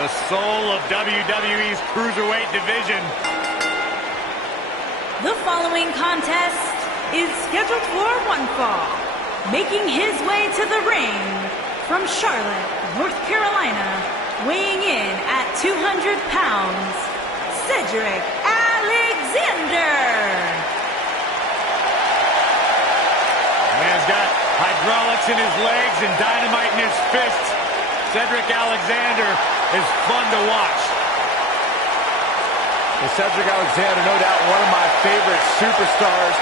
the soul of WWE's Cruiserweight division. The following contest is scheduled for one fall. Making his way to the ring from Charlotte, North Carolina, weighing in at 200 pounds, Cedric Alexander. Man's got hydraulics in his legs and dynamite in his fists. Cedric Alexander is fun to watch. Well, Cedric Alexander, no doubt one of my favorite superstars.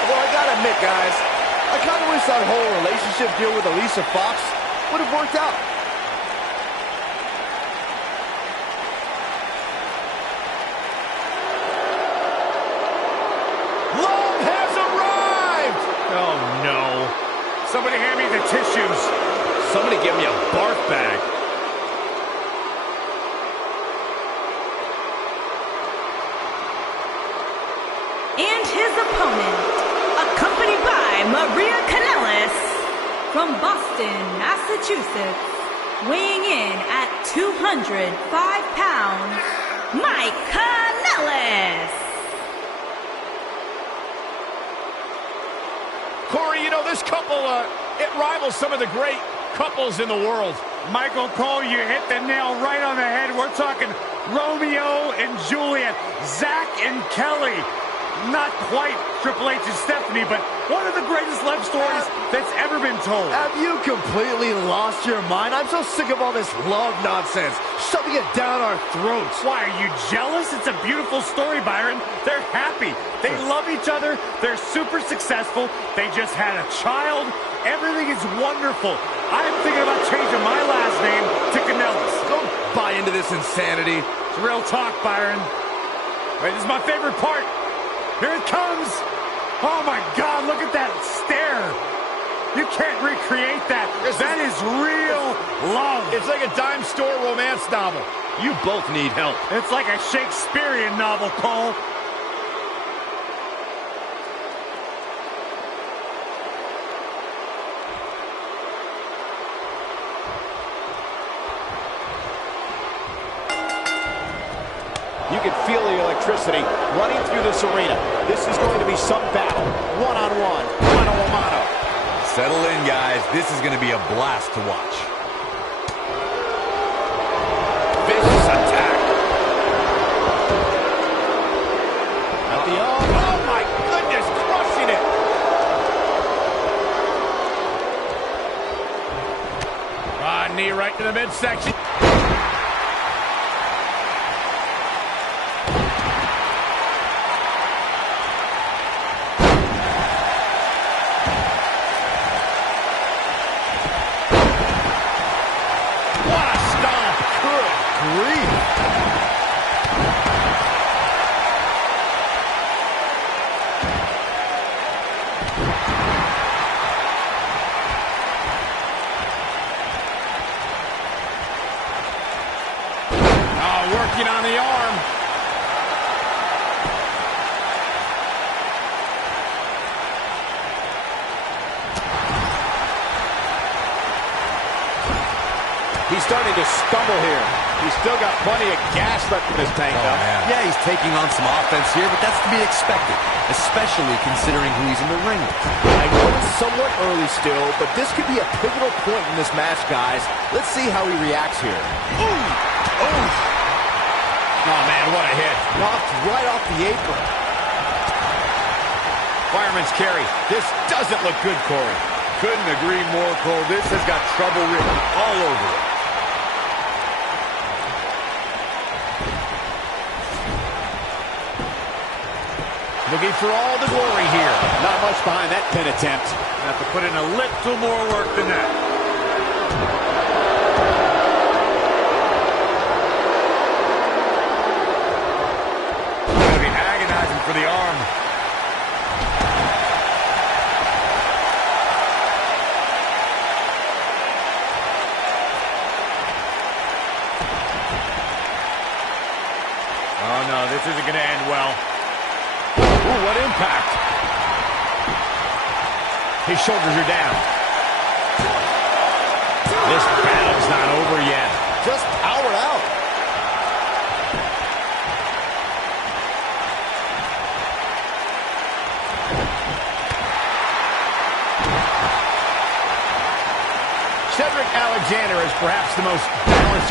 Although I gotta admit, guys, I kind of wish that whole relationship deal with Alicia Fox would have worked out. Long has arrived! Oh, no. Somebody hand me the tissues. Somebody give me a barf bag. And his opponent, accompanied by Maria Kanellis from Boston, Massachusetts, weighing in at 205 pounds, Mike Kanellis. Corey, you know, this couple, it rivals some of the great couples in the world. Michael Cole, you hit the nail right on the head. We're talking Romeo and Juliet, Zach and Kelly. Not quite Triple H and Stephanie, but one of the greatest love stories that's ever been told. Have you completely lost your mind? I'm so sick of all this love nonsense, shoving it down our throats. Why, are you jealous? It's a beautiful story, Byron. They're happy. They love each other. They're super successful. They just had a child. Everything is wonderful. I'm thinking about changing my last name to Kanellis. Don't buy into this insanity. It's real talk, Byron. Wait, this is my favorite part. Here it comes. Oh, my God, look at that stare. You can't recreate that. That is real love. It's like a dime store romance novel. You both need help. It's like a Shakespearean novel, Cole. You can feel the electricity running through this arena. This is going to be some battle. One-on-one, mano-a-mano. Settle in, guys. This is going to be a blast to watch. Vicious attack. At the arm. Oh, my goodness, crushing it. Knee right to the midsection. Working on the arm. He's starting to stumble here. He's still got plenty of gas left in his tank, though. Yeah, he's taking on some offense here, but that's to be expected, especially considering who he's in the ring with. I know it's somewhat early still, but this could be a pivotal point in this match, guys. Let's see how he reacts here. Ooh! Oh! Oh, man, what a hit. Knocked right off the apron. Fireman's carry. This doesn't look good, Corey. Couldn't agree more, Cole. This has got trouble written all over it. Looking for all the glory here. Not much behind that pin attempt. Have to put in a little more work than that. Gonna be agonizing for the arm. Oh no, this isn't gonna end well. Ooh, what impact. His shoulders are down. This battle's not over yet. Just powered out.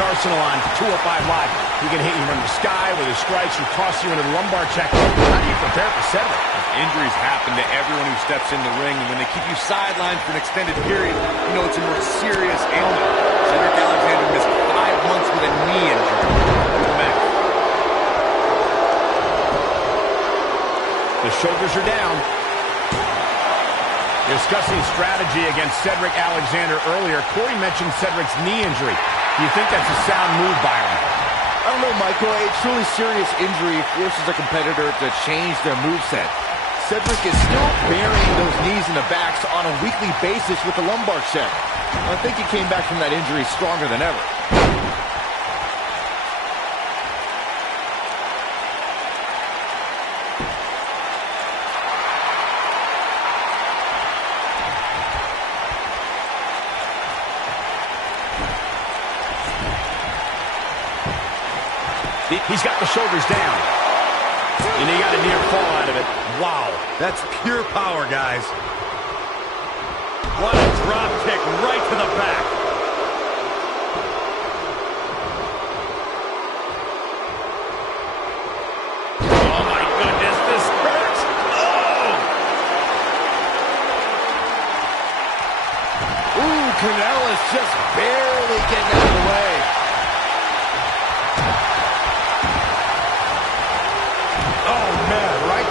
arsenal on 205 Live. He can hit you from the sky with his strikes or toss you into the lumbar check. How do you prepare for Cedric? Injuries happen to everyone who steps in the ring, and when they keep you sidelined for an extended period, you know it's a more serious ailment. Cedric Alexander missed 5 months with a knee injury. The shoulders are down. Discussing strategy against Cedric Alexander earlier, Corey mentioned Cedric's knee injury. Do you think that's a sound move, Byron? I don't know, Michael. A truly serious injury forces a competitor to change their moveset. Cedric is still burying those knees in the backs on a weekly basis with the lumbar check. I think he came back from that injury stronger than ever. He's got the shoulders down. And he got a near fall out of it. Wow. That's pure power, guys. What a drop kick right to the back. Oh, my goodness. This hurts. Oh! Ooh, Canela's just barely getting out of the way.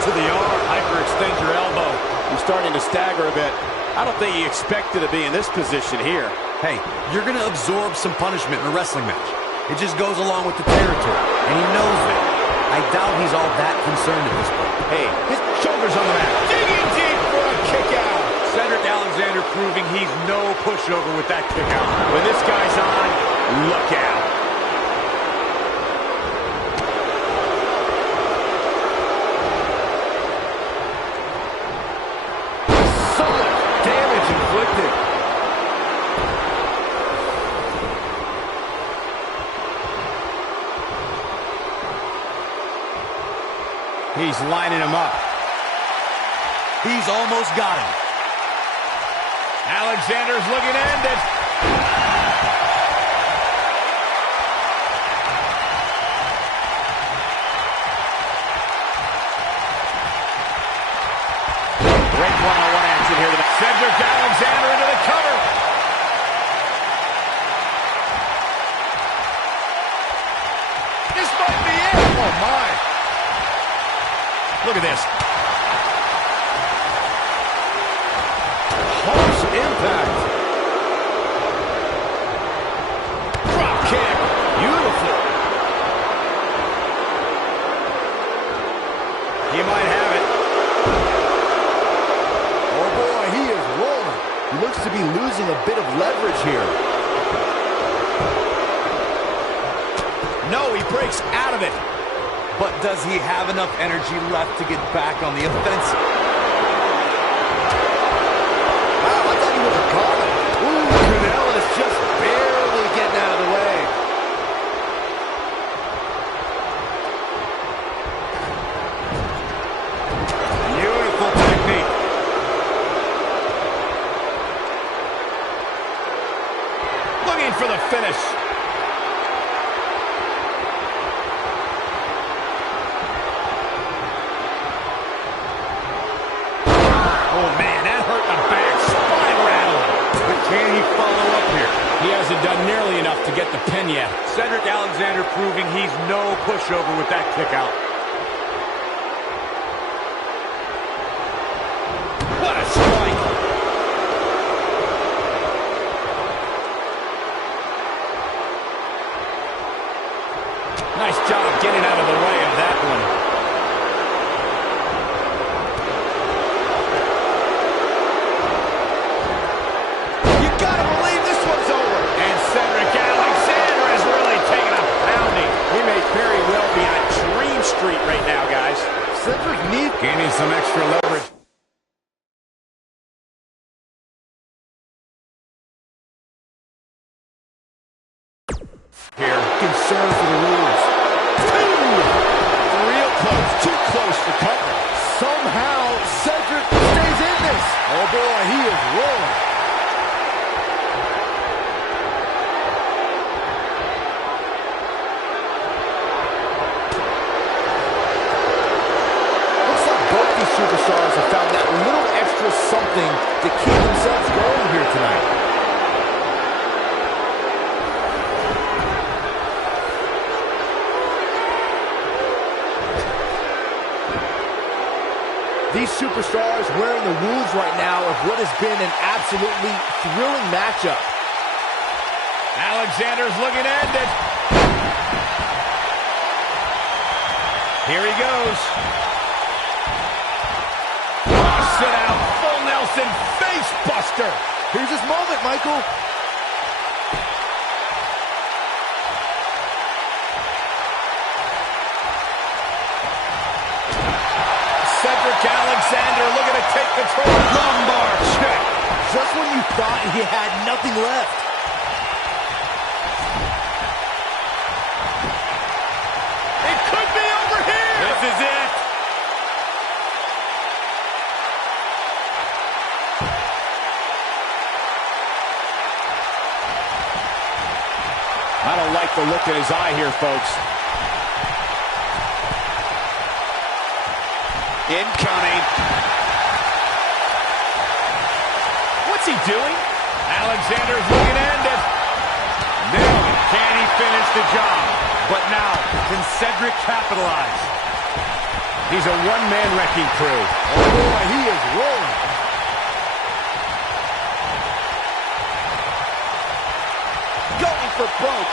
To the arm. Hyperextend your elbow. He's starting to stagger a bit. I don't think he expected to be in this position here. Hey, you're going to absorb some punishment in a wrestling match. It just goes along with the territory, and he knows it. I doubt he's all that concerned at this point. Hey, his shoulders on the mat. Digging deep for a kick out. Cedric Alexander proving he's no pushover with that kick out. When this guy's on, look out. He's lining him up. He's almost got him. Alexander's looking to end it. Great one-on-one action here tonight. Cedric Alexander into the cover. This might be it. Oh, my. Look at this. Harsh impact. Drop kick. Beautiful. He might have it. Oh, boy, he is rolling. He looks to be losing a bit of leverage here. No, he breaks out of it. But does he have enough energy left to get back on the offensive? Wow, I thought he would have caught him. Ooh, Canela's just barely getting out of the way. Beautiful technique. Looking for the finish. Can he follow up here? He hasn't done nearly enough to get the pin yet. Cedric Alexander proving he's no pushover with that kick out. What a strike! Nice job getting out of the way of that one. Street right now, guys. Cedric needs gaining some extra leverage. Here, concern for the rules. Real close, too close for cover. Somehow, Cedric stays in this. Oh boy, he is rolling. something to keep themselves going here tonight. These superstars wearing the wounds right now of what has been an absolutely thrilling matchup. Alexander's looking to end it. Here he goes. Sit out, full Nelson, face buster. Here's his moment, Michael. Cedric Alexander looking to take control. Lumbar check. Just when you thought he had nothing left. It could be over here. This is it. I don't like the look in his eye here, folks. Incoming. What's he doing? Alexander's looking to end it. Nailed it. Can he finish the job? But now, can Cedric capitalize? He's a one-man wrecking crew. Oh boy, he is rolling. Going for broke.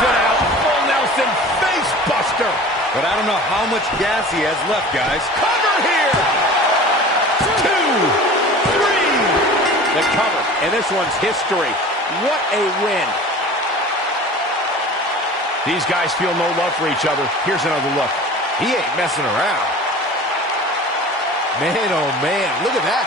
Sit out, full Nelson, face buster. But I don't know how much gas he has left, guys. Cover here. 2, 3. The cover, and this one's history. What a win. These guys feel no love for each other. Here's another look. He ain't messing around. Man, oh man, look at that.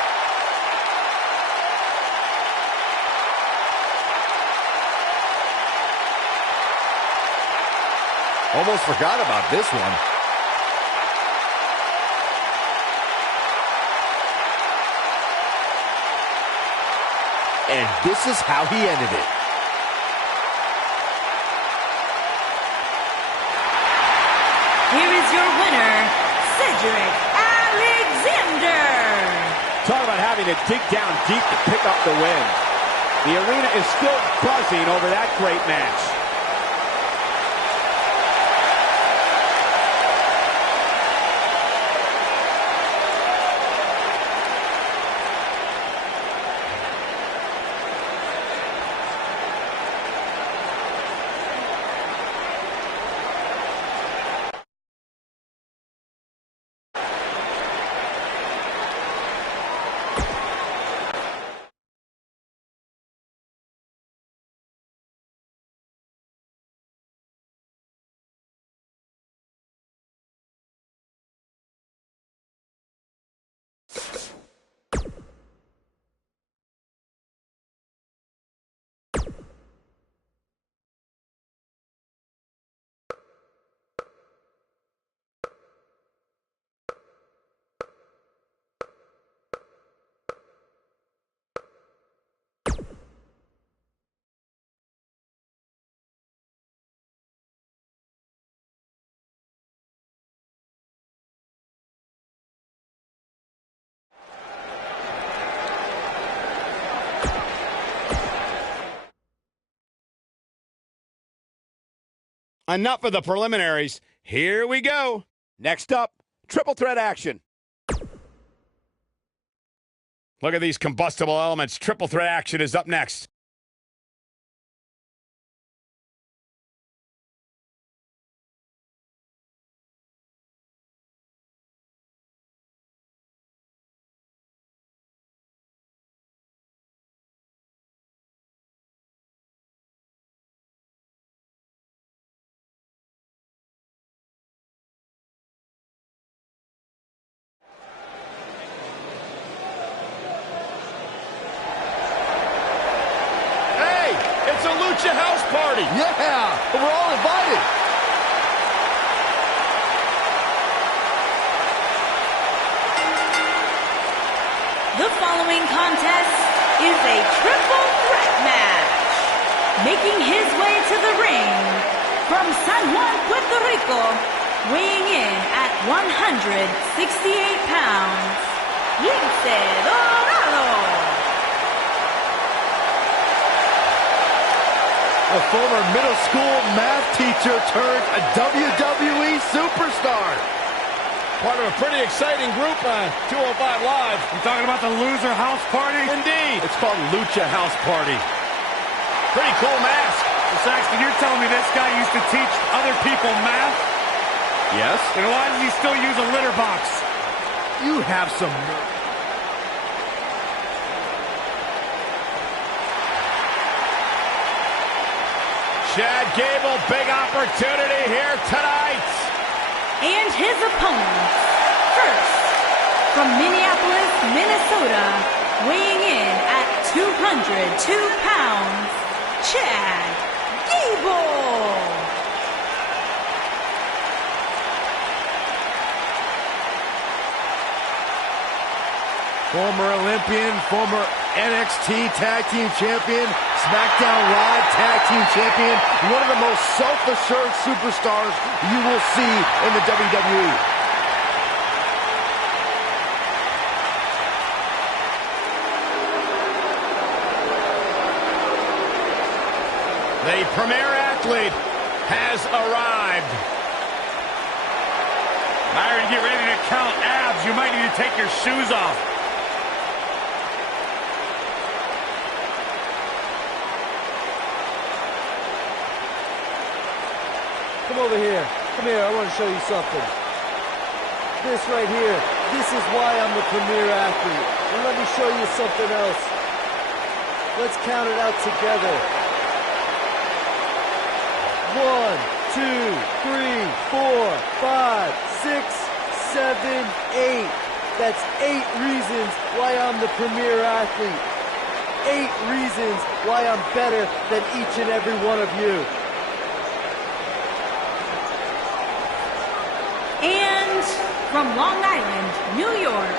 Almost forgot about this one. And this is how he ended it. Here is your winner, Cedric Alexander. Talk about having to dig down deep to pick up the win. The arena is still buzzing over that great match. Enough of the preliminaries. Here we go. Next up, triple threat action. Look at these combustible elements. Triple threat action is up next. It's a Lucha House Party. Yeah, we're all invited. The following contest is a triple threat match. Making his way to the ring from San Juan, Puerto Rico, weighing in at 168 pounds, Lince Dorado. A former middle school math teacher turned a WWE superstar. Part of a pretty exciting group on 205 Live. You talking about the loser house party? Indeed. It's called Lucha House Party. Pretty cool mask. So Saxton, you're telling me this guy used to teach other people math? Yes? Then why does he still use a litter box? You have some nerve. Chad Gable, big opportunity here tonight. And his opponents. First, from Minneapolis, Minnesota, weighing in at 202 pounds, Chad Gable. Former Olympian, former NXT Tag Team Champion, SmackDown Live Tag Team Champion, one of the most self-assured superstars you will see in the WWE. The premier athlete has arrived. Byron, get ready to count abs. You might need to take your shoes off. Come over here. Come here, I want to show you something. This right here, this is why I'm the premier athlete. And let me show you something else. Let's count it out together. 1, 2, 3, 4, 5, 6, 7, 8. That's 8 reasons why I'm the premier athlete. 8 reasons why I'm better than each and every one of you. And from Long Island, New York,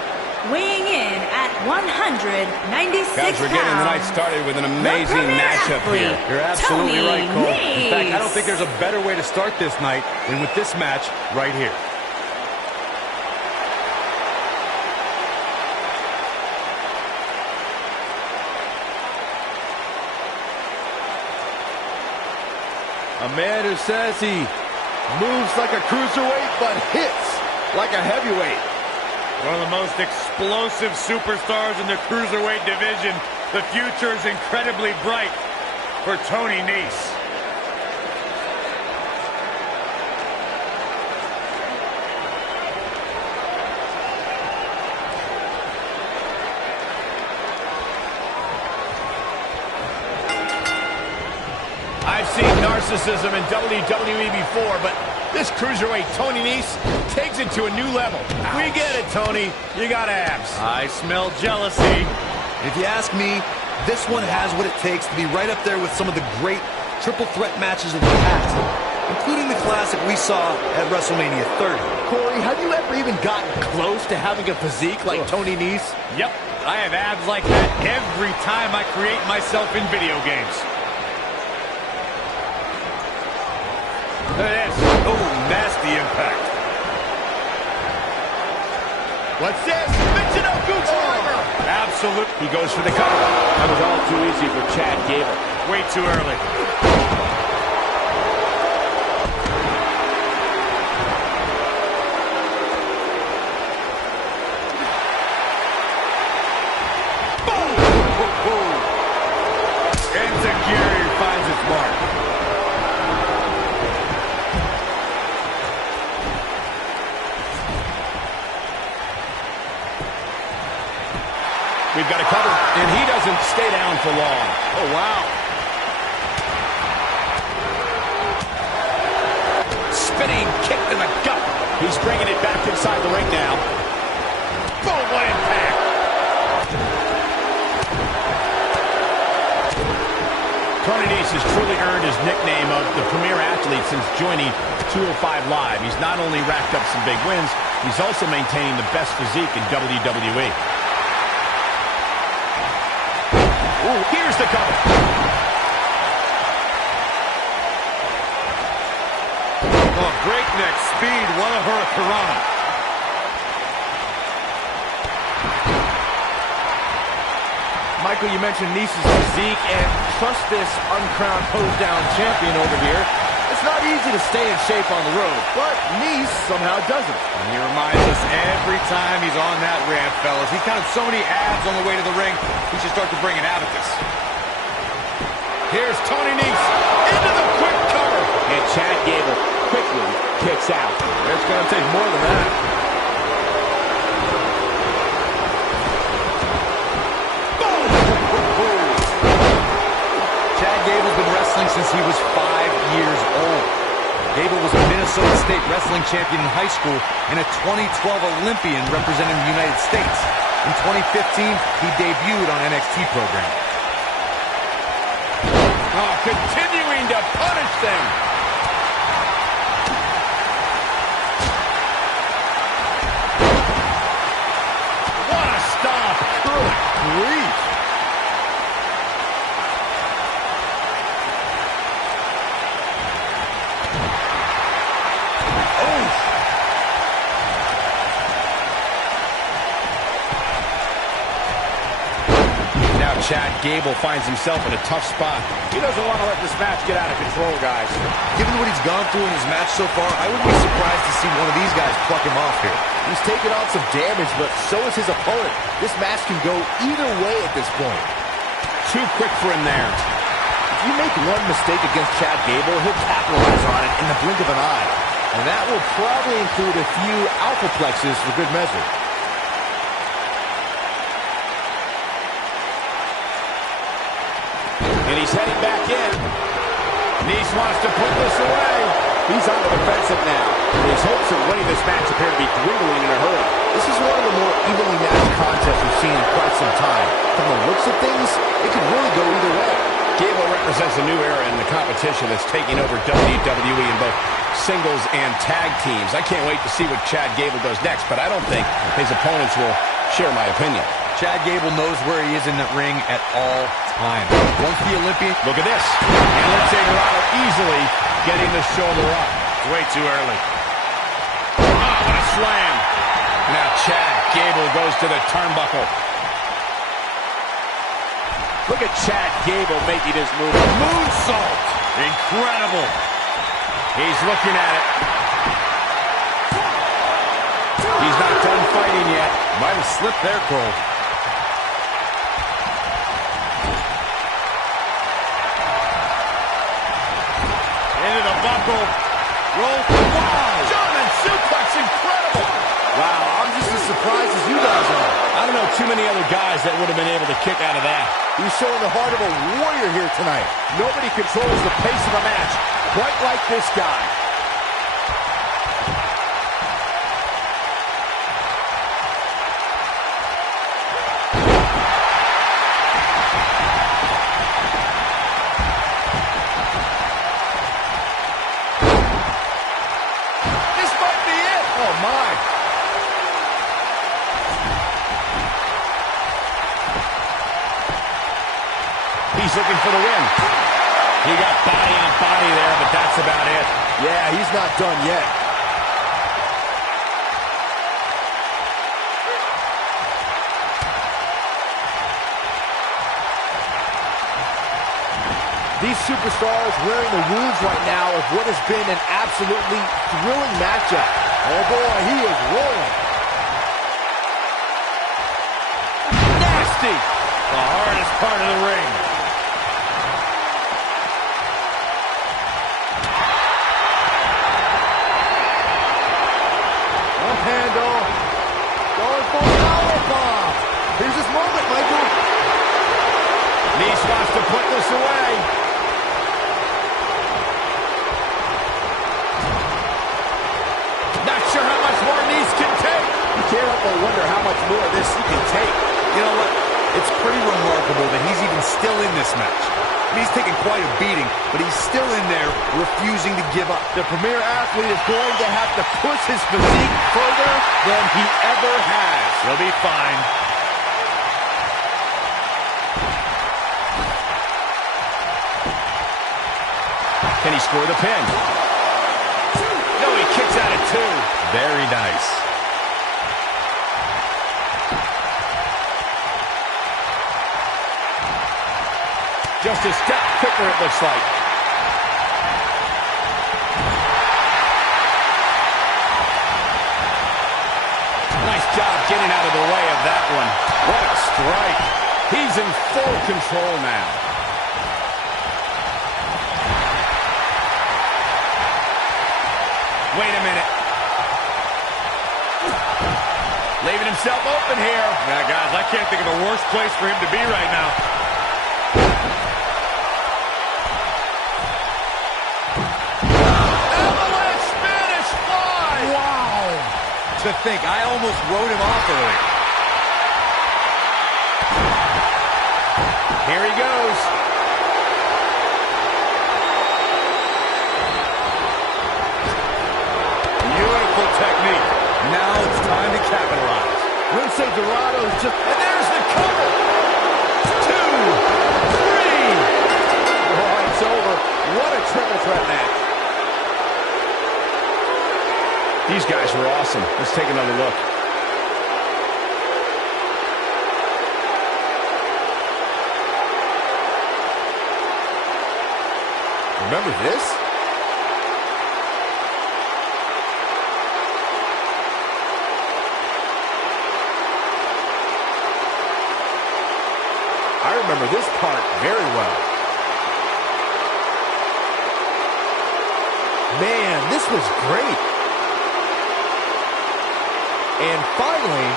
weighing in at 196 Guys, we're getting the night pounds, started with an amazing premier matchup athlete, here. You're absolutely Tony right, Cole. In fact, I don't Nese. think there's a better way to start this night than with this match right here. A man who says he moves like a cruiserweight but hits like a heavyweight. One of the most explosive superstars in the cruiserweight division. The future is incredibly bright for Tony Nese. I've seen narcissism in WWE before, but this cruiserweight Tony Nese takes it to a new level. We get it, Tony. You got abs. I smell jealousy. If you ask me, this one has what it takes to be right up there with some of the great triple threat matches of the past, including the classic we saw at WrestleMania 30. Corey, have you ever even gotten close to having a physique like Tony Nese? Yep, I have abs like that every time I create myself in video games. Look at this. Oh, nasty impact. What's this? Michinoku driver. Absolute. He goes for the cover. That was all too easy for Chad Gable. Way too early. Boom! Enziguri finds its mark. We've got a cover, and he doesn't stay down for long. Oh, wow. Spinning kick in the gut. He's bringing it back inside the ring now. Boom, what impact. Tony Nese has truly earned his nickname of the premier athlete since joining 205 Live. He's not only racked up some big wins, he's also maintaining the best physique in WWE. Ooh, here's the cover. Oh, breakneck speed. What a hurricanrana. Michael, you mentioned Nice's physique, and trust this uncrowned pose-down champion over here. It's not easy to stay in shape on the road, but Nice somehow does it. And he reminds us every time he's on that ramp, fellas. He's counted so many abs on the way to the ring, he should start to bring it out of this. Here's Tony Nese into the quick cover. And Chad Gable quickly kicks out. It's going to take more than that. Gable's been wrestling since he was 5 years old. Gable was a Minnesota State wrestling champion in high school and a 2012 Olympian representing the United States. In 2015, he debuted on NXT program. Oh, continuing to punish them. What a stop. Good grief. Chad Gable finds himself in a tough spot. He doesn't want to let this match get out of control, guys. Given what he's gone through in his match so far, I wouldn't be surprised to see one of these guys pluck him off here. He's taken on some damage, but so is his opponent. This match can go either way at this point. Too quick for him there. If you make one mistake against Chad Gable, he'll capitalize on it in the blink of an eye. And that will probably include a few alpha plexes for good measure. And he's heading back in. Nice wants to put this away. He's on the defensive now. His hopes of winning this match appear to be dwindling in a hurry. This is one of the more evenly matched contests we've seen in quite some time. From the looks of things, it could really go either way. Gable represents a new era in the competition that's taking over WWE in both singles and tag teams. I can't wait to see what Chad Gable does next, but I don't think his opponents will share my opinion. Chad Gable knows where he is in that ring at all times. Once the Olympian... Look at this. And Lince Dorado easily getting the shoulder up. It's way too early. Oh, what a slam. Now Chad Gable goes to the turnbuckle. Look at Chad Gable making his move. Moonsault. Incredible. He's looking at it. He's not done fighting yet. Might have slipped there, Cole. Into the buckle. Roll. Wow. German suplex. Incredible. Wow, I'm just as surprised as you guys are. I don't know too many other guys that would have been able to kick out of that. He's showing the heart of a warrior here tonight. Nobody controls the pace of a match quite like this guy. This might be it. Oh, my. He's looking for the win. He got body on body there, but that's about it. Yeah, he's not done yet. These superstars wearing the wounds right now of what has been an absolutely thrilling matchup. Oh boy, he is rolling. Nasty. The hardest part of the ring. Up handle. Going for the powerbomb. Here's his moment, Michael. Nice wants to put this away. Not sure how much more Nice can take. You can't help but wonder how much more of this he can take. You know what? It's pretty remarkable that he's even still in this match. I mean, he's taken quite a beating, but he's still in there refusing to give up. The premier athlete is going to have to push his physique further than he ever has. He'll be fine. Can he score the pin? No, he kicks out at two. Very nice. Just a step quicker, it looks like. Nice job getting out of the way of that one. What a strike. He's in full control now. Wait a minute. Leaving himself open here. Yeah, guys, I can't think of a worse place for him to be right now. Avalanche Spanish fly. Wow. To think, I almost wrote him off earlier. Here he goes. Beautiful technique. Now it's time to capitalize. Lince Dorado is just... And there's the cover. 2, 3. Oh, it's over. What a triple threat match. These guys were awesome. Let's take another look. Remember this? I remember this part very well. Man, this was great. And finally,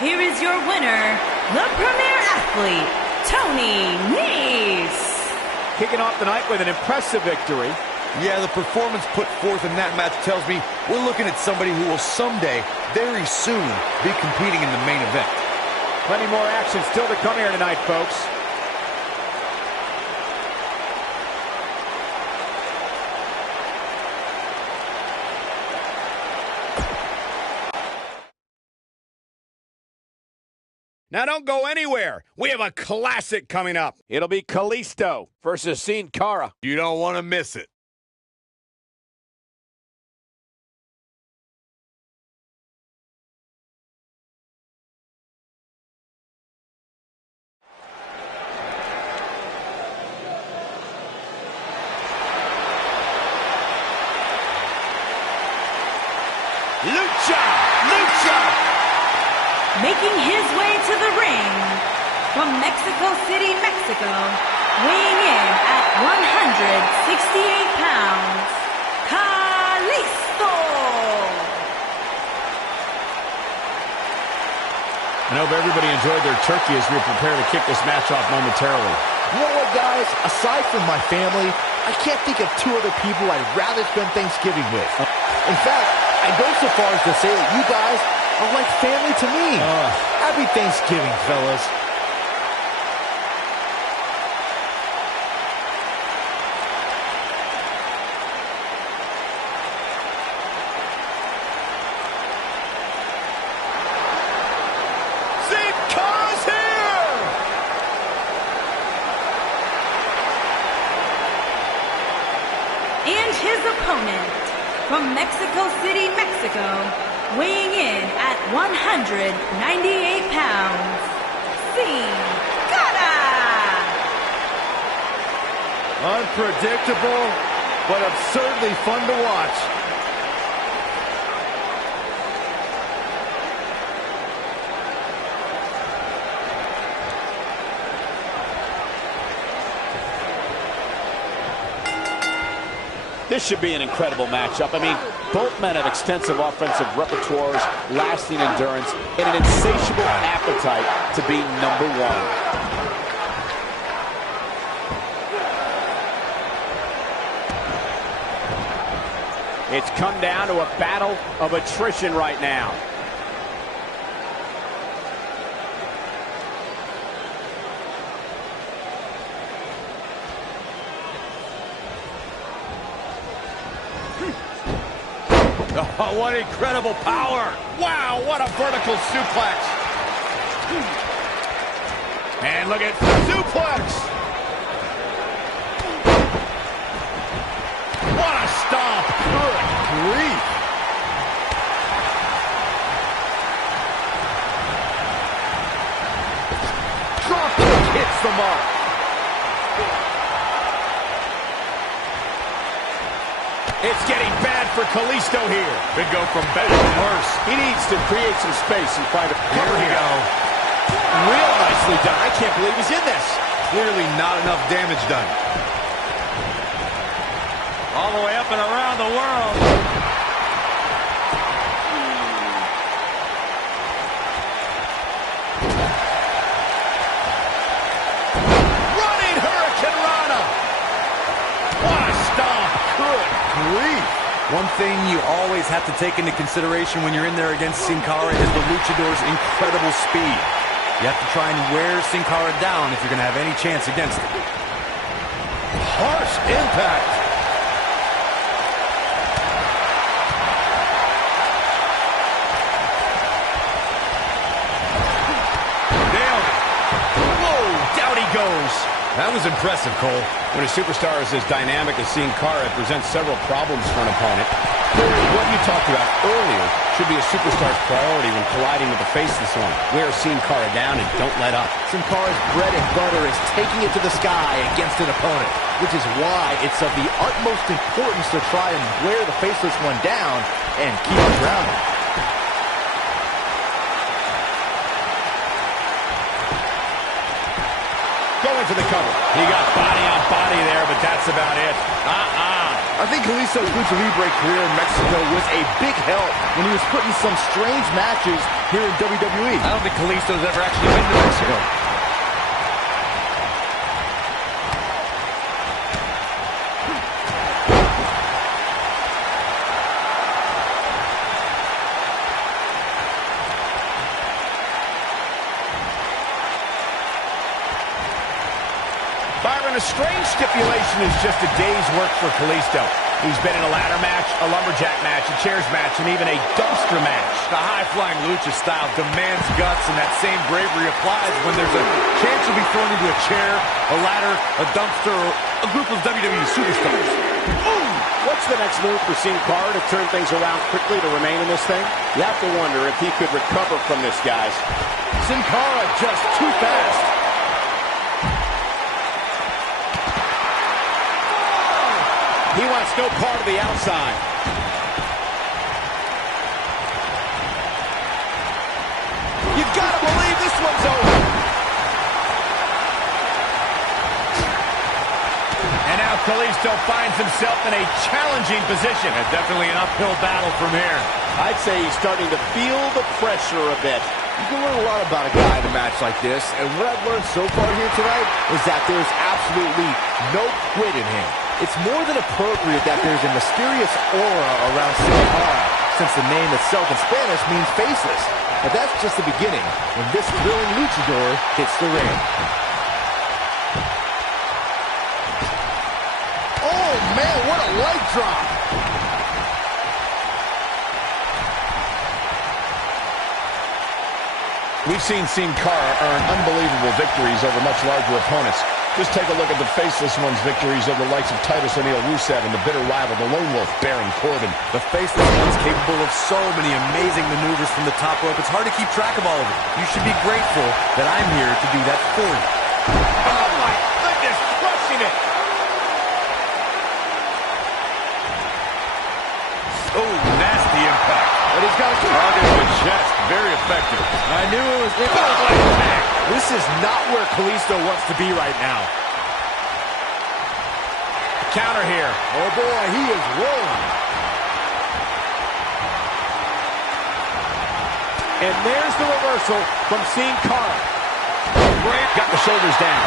Here is your winner, the Premier Athlete, Tony Nese. kicking off the night with an impressive victory. Yeah, the performance put forth in that match tells me we're looking at somebody who will someday, very soon, be competing in the main event. Plenty more action still to come here tonight, folks. Now don't go anywhere. We have a classic coming up. It'll be Kalisto versus Sin Cara. You don't want to miss it. Lucha! Making his way to the ring from Mexico City, Mexico, weighing in at 168 pounds, Kalisto. I hope everybody enjoyed their turkey as we prepare to kick this match off momentarily. You know what, guys? Aside from my family, I can't think of two other people I'd rather spend Thanksgiving with. In fact, I go so far as to say that you guys are like family to me. Happy Thanksgiving, fellas. Sin Cara's here! And his opponent from Mexico City, Mexico, weighing in at 198 pounds, Sin Cara. Unpredictable, but absurdly fun to watch. This should be an incredible matchup. I mean, both men have extensive offensive repertoires, lasting endurance, and an insatiable appetite to be number one. It's come down to a battle of attrition right now. Oh, what incredible power. Wow, what a vertical suplex. And look at suplex. What a stomp. Good grief. the mark. It's getting bad for Kalisto here. Could go from better to worse. He needs to create some space and find a Here we go. Real nicely done. I can't believe he's in this. Clearly not enough damage done. All the way up and around the world. Running Hurricane Rana. What a stomp. Good grief. One thing you always have to take into consideration when you're in there against Sin Cara is the Luchador's incredible speed. You have to try and wear Sin Cara down if you're going to have any chance against him. Harsh impact. Nailed it. Whoa, down he goes. That was impressive, Cole. When a superstar is as dynamic as Sin Cara, it presents several problems for an opponent. What you talked about earlier should be a superstar's priority when colliding with the faceless one. Wear Sin Cara down and don't let up. Sin Cara's bread and butter is taking it to the sky against an opponent, which is why it's of the utmost importance to try and wear the faceless one down and keep it grounded. Going for the cover. He got body on body there, but that's about it. I think Kalisto's Lucha Libre career in Mexico was a big help when he was put in some strange matches here in WWE. I don't think Kalisto's ever actually been to Mexico. Byron, a strange stipulation is just a day's work for Kalisto. He's been in a ladder match, a lumberjack match, a chairs match, and even a dumpster match. The high-flying lucha style demands guts, and that same bravery applies when there's a chance you'll be thrown into a chair, a ladder, a dumpster, or a group of WWE superstars. Ooh! What's the next move for Sin Cara to turn things around quickly to remain in this thing? You have to wonder if he could recover from this, guys. Sin Cara just too fast. He wants no part of the outside. You've got to believe this one's over. And now Kalisto finds himself in a challenging position. Yeah, definitely an uphill battle from here. I'd say he's starting to feel the pressure a bit. You can learn a lot about a guy in a match like this, and what I've learned so far here tonight is that there's absolutely no quit in him. It's more than appropriate that there's a mysterious aura around Sin Cara, since the name itself in Spanish means faceless. But that's just the beginning when this thrilling luchador hits the ring. Oh man, what a leg drop! We've seen Sin Cara earn unbelievable victories over much larger opponents. Just take a look at the faceless one's victories over the likes of Titus O'Neil, Rusev, and the bitter rival, the Lone Wolf, Baron Corbin. The faceless one's capable of so many amazing maneuvers from the top rope. It's hard to keep track of all of it. You should be grateful that I'm here to do that for you. Oh my goodness, crushing it! Oh, nasty impact. But he's got a Target to the chest. Very effective. I knew it was... This is not where Kalisto wants to be right now. Counter here. Oh boy, he is rolling. And there's the reversal from Sin Cara. Got the shoulders down.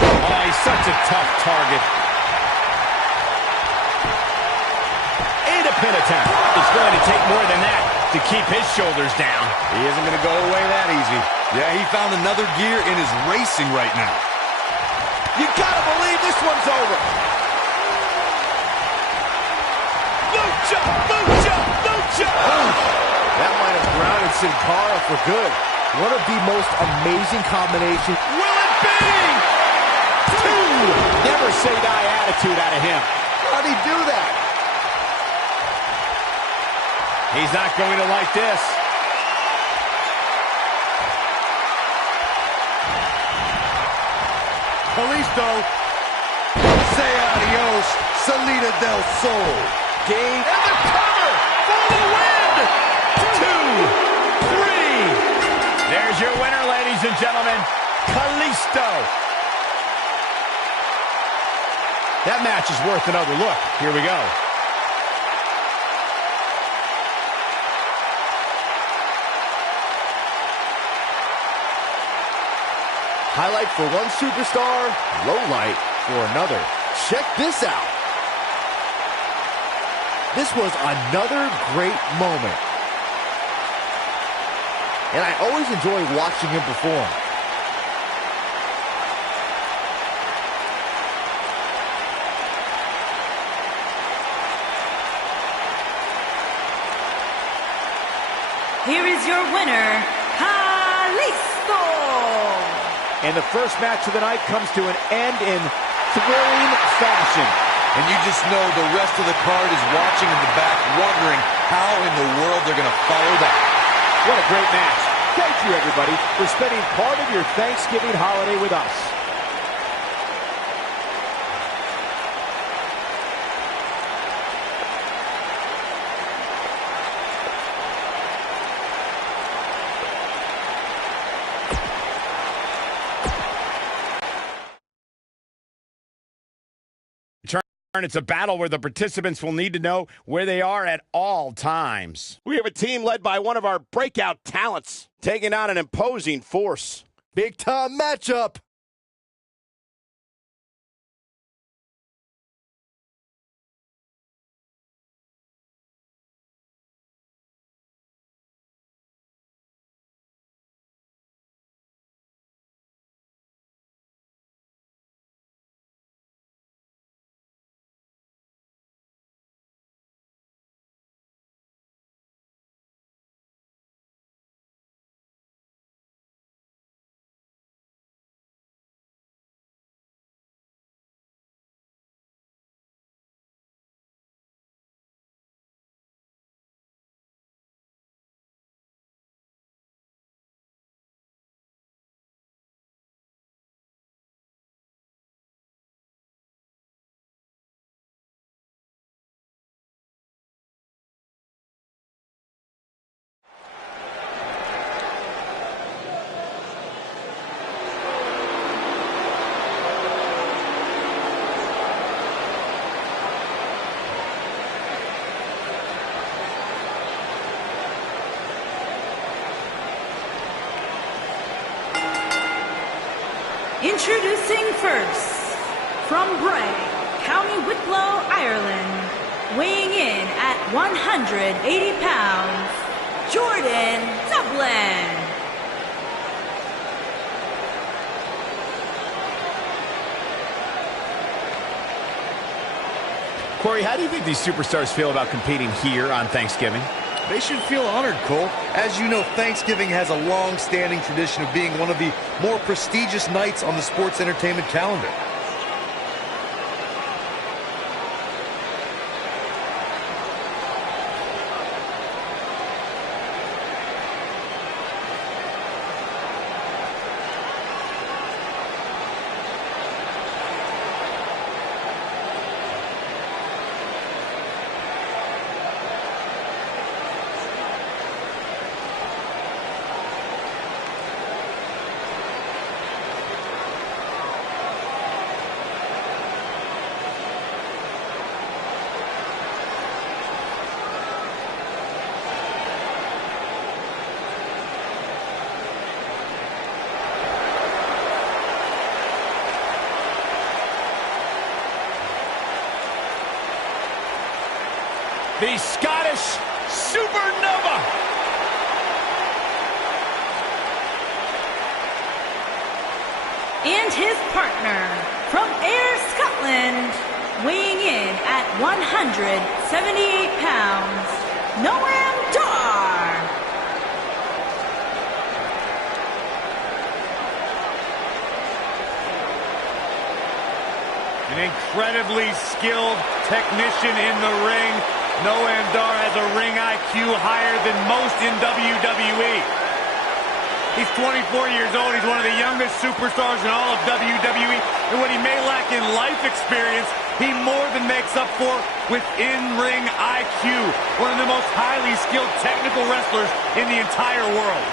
Oh, he's such a tough target. A pin attack. It's going to take more than that to keep his shoulders down. He isn't going to go away that easy. Yeah, he found another gear in his racing right now. You gotta believe this one's over. Lucha! Lucha! Lucha! That might have grounded Sin Cara for good. One of the most amazing combinations. Will it be? Two! Never say die attitude out of him. How'd he do that? He's not going to like this. Kalisto. Say adios, Salida del Sol. Game. And the cover for the win. 2, 3. There's your winner, ladies and gentlemen. Kalisto. That match is worth another look. Here we go. Highlight for one superstar, low light for another. Check this out. This was another great moment. And I always enjoy watching him perform. Here is your winner, Kalisto. And the first match of the night comes to an end in thrilling fashion. And you just know the rest of the card is watching in the back, wondering how in the world they're going to follow that. What a great match. Thank you, everybody, for spending part of your Thanksgiving holiday with us. It's a battle where the participants will need to know where they are at all times. We have a team led by one of our breakout talents, taking on an imposing force. Big time matchup. Introducing first, from Bray, County Wicklow, Ireland, weighing in at 180 pounds, Jordan Devlin. Corey, how do you think these superstars feel about competing here on Thanksgiving? They should feel honored, Cole. As you know, Thanksgiving has a long-standing tradition of being one of the more prestigious nights on the sports entertainment calendar. The Scottish Supernova. And his partner, from Ayr, Scotland, weighing in at 178 pounds, Noam Dar. An incredibly skilled technician in the ring. Noam Dar has a ring IQ higher than most in WWE. He's 24 years old. He's one of the youngest superstars in all of WWE. And what he may lack in life experience, he more than makes up for with in-ring IQ. One of the most highly skilled technical wrestlers in the entire world.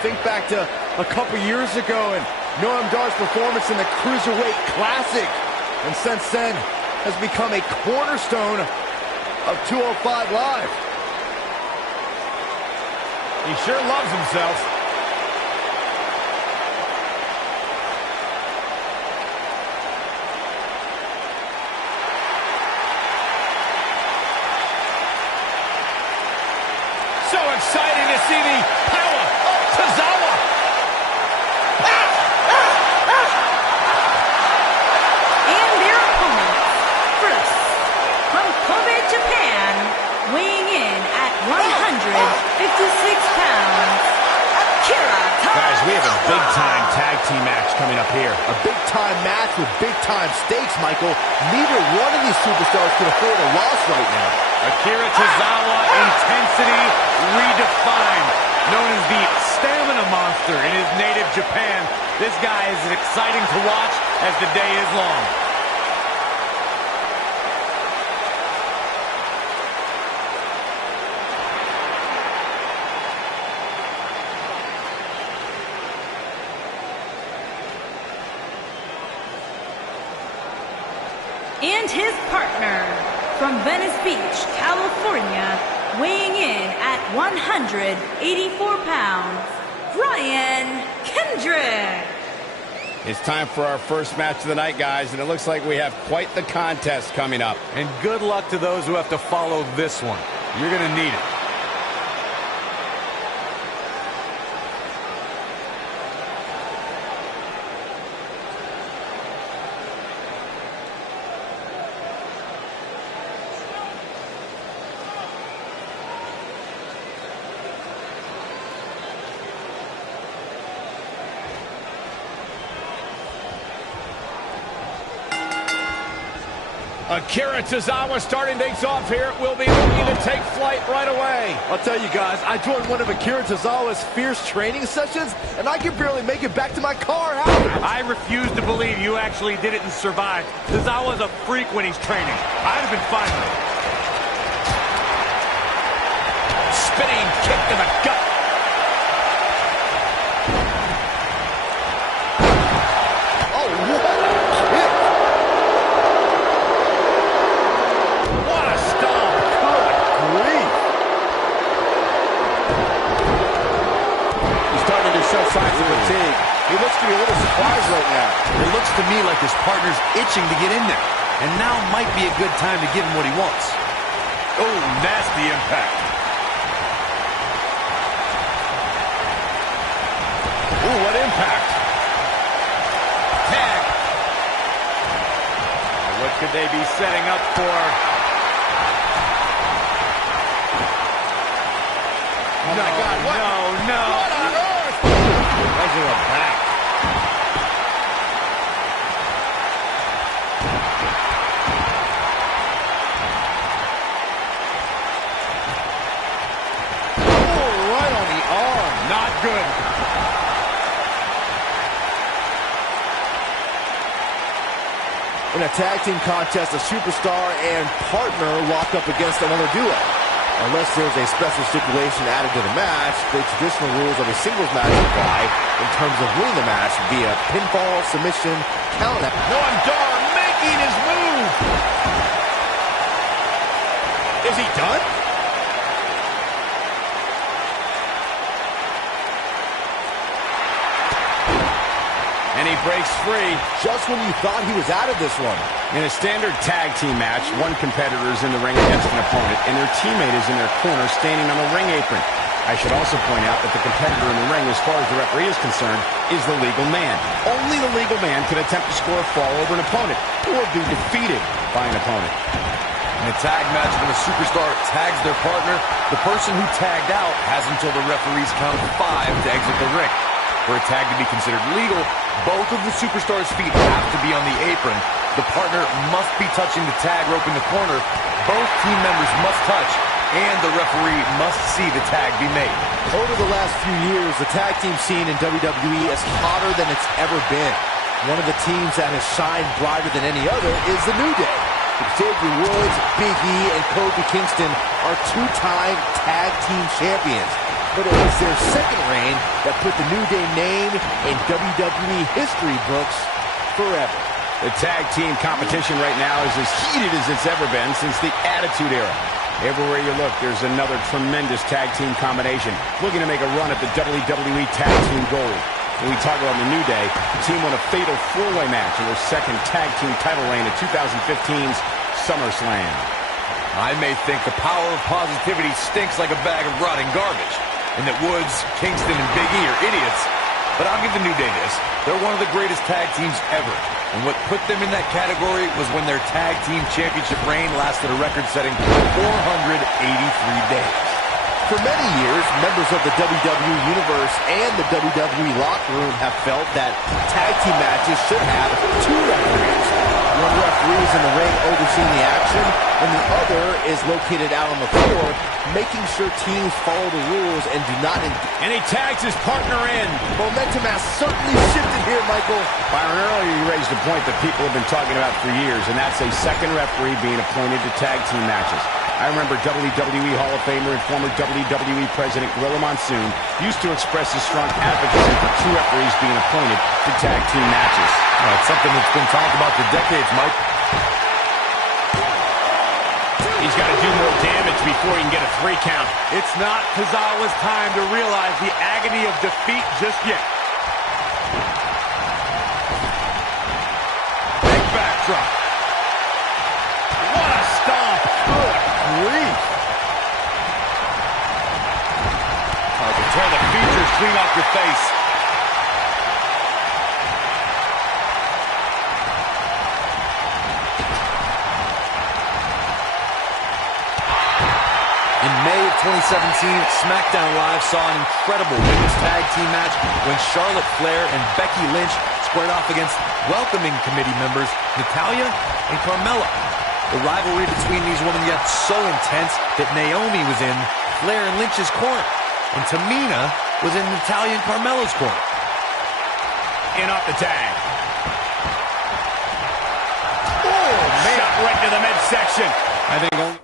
Think back to a couple years ago and Noam Dar's performance in the Cruiserweight Classic. And since then, has become a cornerstone of 205 Live. He sure loves himself. So exciting to see the power of Tozawa. And their opponents, first, from Kobe, Japan, weighing in at 156 pounds, Akira Tozawa. Guys, we have a big-time tag team match coming up here. A big-time match with big-time stakes, Michael. Neither one of these superstars can afford a loss right now. Akira Tozawa, intensity redefined. Known as the stamina monster in his native Japan, this guy is as exciting to watch as the day is long. And his partner, from Venice Beach, California, weighing in at 184 pounds, Brian Kendrick. It's time for our first match of the night, guys, and it looks like we have quite the contest coming up. And good luck to those who have to follow this one. You're going to need it. Akira Tozawa starting things off here. Will be looking to take flight right away. I'll tell you guys, I joined one of Akira Tozawa's fierce training sessions, and I could barely make it back to my car. I refuse to believe you actually did it and survived. Tozawa's a freak when he's training. I'd have been fine with it. Spinning kick to the gut. Oh, what a kick! What a stomp. Good grief! He's starting to show signs of fatigue. He looks to be a little surprised right now. It looks to me like his partner's itching to get in there. And now might be a good time to give him what he wants. Oh, nasty impact. Ooh, what impact. Tag. What could they be setting up for? Oh my God, what? No. What on earth? Right to the back. Oh, right on the arm. Not good. In a tag team contest, a superstar and partner lock up against another duo. Unless there's a special stipulation added to the match, the traditional rules of a singles match apply in terms of winning the match via pinfall, submission, count out. Noam Dar making his move. Is he done? And he breaks free. Just when you thought he was out of this one. In a standard tag team match, one competitor is in the ring against an opponent, and their teammate is in their corner standing on the ring apron. I should also point out that the competitor in the ring, as far as the referee is concerned, is the legal man. Only the legal man can attempt to score a fall over an opponent or be defeated by an opponent. In a tag match, when a superstar tags their partner, the person who tagged out has until the referees count 5 to exit the ring. For a tag to be considered legal, both of the superstars' feet have to be on the apron. The partner must be touching the tag rope in the corner. Both team members must touch, and the referee must see the tag be made. Over the last few years, the tag team scene in WWE is hotter than it's ever been. One of the teams that has shined brighter than any other is the New Day. Xavier Woods, Big E, and Kofi Kingston are two-time tag team champions. But it was their second reign that put the New Day name in WWE history books forever. The tag team competition right now is as heated as it's ever been since the Attitude Era. Everywhere you look, there's another tremendous tag team combination looking to make a run at the WWE Tag Team Gold. When we talk about the New Day, the team won a fatal four-way match in their second tag team title reign at 2015's SummerSlam. I may think the power of positivity stinks like a bag of rotting garbage, and that Woods, Kingston, and Big E are idiots, but I'll give the New Day this. They're one of the greatest tag teams ever, and what put them in that category was when their tag team championship reign lasted a record-setting 483 days. For many years, members of the WWE Universe and the WWE locker room have felt that tag team matches should have two referees. One referee is in the ring overseeing the action, and the other is located out on the floor, making sure teams follow the rules and do not... And he tags his partner in. Momentum has certainly shifted here, Michael. Byron, earlier you raised a point that people have been talking about for years, and that's a second referee being appointed to tag team matches. I remember WWE Hall of Famer and former WWE President Gorilla Monsoon used to express his strong advocacy for two referees being appointed to tag team matches. It's something that's been talked about for decades, Mike. He's got to do more damage before he can get a 3 count. It's not Tozawa's time to realize the agony of defeat just yet. Big backdrop. What a stomp. Good grief. Hard to tear the features clean off your face. In May of 2017, SmackDown Live saw an incredible women's tag team match when Charlotte Flair and Becky Lynch squared off against welcoming committee members Natalya and Carmella. The rivalry between these women got so intense that Naomi was in Flair and Lynch's corner, and Tamina was in Natalya and Carmella's corner. In off the tag. Oh, man. Shot right to the midsection. I think only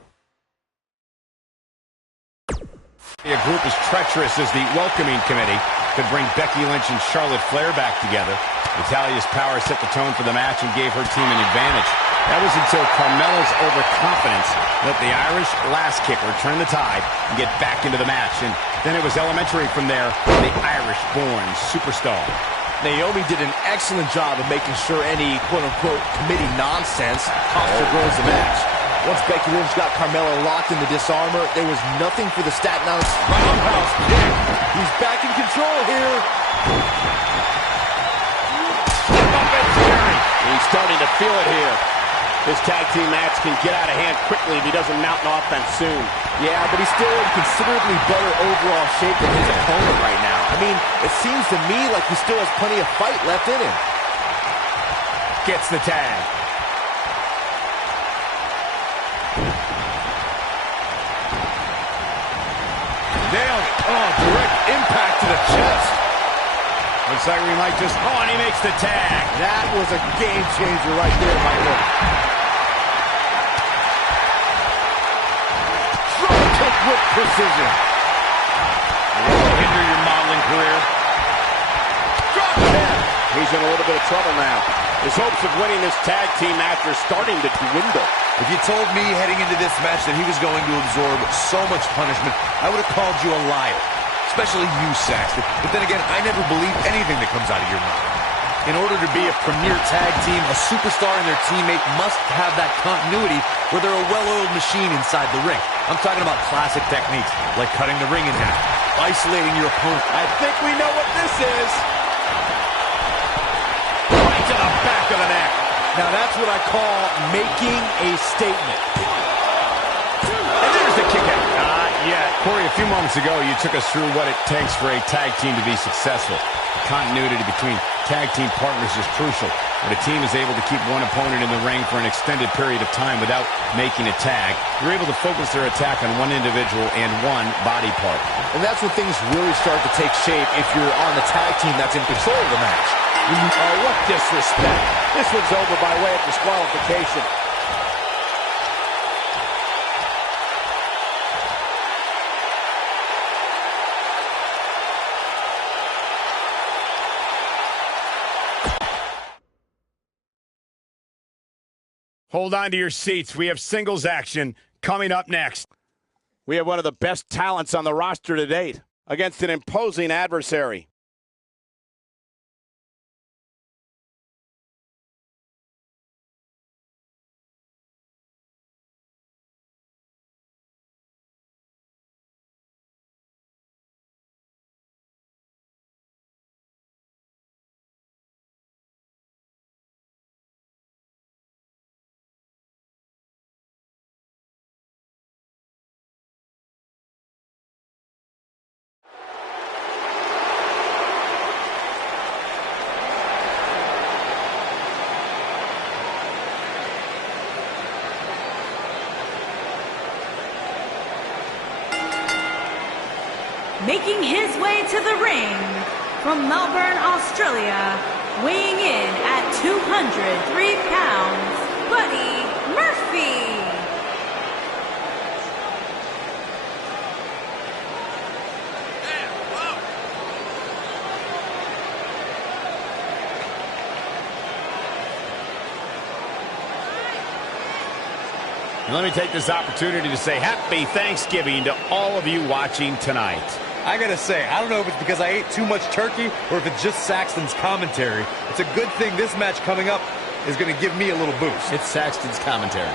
a group as treacherous as the welcoming committee could bring Becky Lynch and Charlotte Flair back together. Natalya's power set the tone for the match and gave her team an advantage. That was until Carmella's overconfidence let the Irish last kicker turn the tide and get back into the match. And then it was elementary from there for the Irish-born superstar. Naomi did an excellent job of making sure any quote-unquote committee nonsense cost her girls the match. Once Becky Lynch got Carmella locked in the disarmor, there was nothing for the Staten Island Roundhouse kick. He's back in control here. He's starting to feel it here. This tag team match can get out of hand quickly if he doesn't mount an offense soon. Yeah, but he's still in considerably better overall shape than his opponent right now. I mean, it seems to me like he still has plenty of fight left in him. Gets the tag. Nailed it. Oh, direct impact to the chest. Looks like we might just... Oh, and he makes the tag. That was a game changer right there, Michael. Drop kick with precision. Will hinder your modeling career. Drop kick. He's in a little bit of trouble now. His hopes of winning this tag team match are starting to dwindle. If you told me heading into this match that he was going to absorb so much punishment, I would have called you a liar. Especially you, Saxton. But then again, I never believe anything that comes out of your mouth. In order to be a premier tag team, a superstar and their teammate must have that continuity where they're a well-oiled machine inside the ring. I'm talking about classic techniques, like cutting the ring in half, isolating your opponent. I think we know what this is. Right to the back of the neck. Now that's what I call making a statement. And there's the kick out. yet. Corey, a few moments ago, you took us through what it takes for a tag team to be successful. The continuity between tag team partners is crucial. When a team is able to keep one opponent in the ring for an extended period of time without making a tag, you're able to focus their attack on one individual and one body part. And that's when things really start to take shape if you're on the tag team that's in control of the match. Oh, what disrespect. This one's over by way of disqualification. Hold on to your seats. We have singles action coming up next. We have one of the best talents on the roster to date against an imposing adversary. Making his way to the ring from Melbourne, Australia, weighing in at 203 pounds, Buddy Murphy. And let me take this opportunity to say happy Thanksgiving to all of you watching tonight. I gotta say, I don't know if it's because I ate too much turkey or if it's just Saxton's commentary. It's a good thing this match coming up is gonna give me a little boost. It's Saxton's commentary.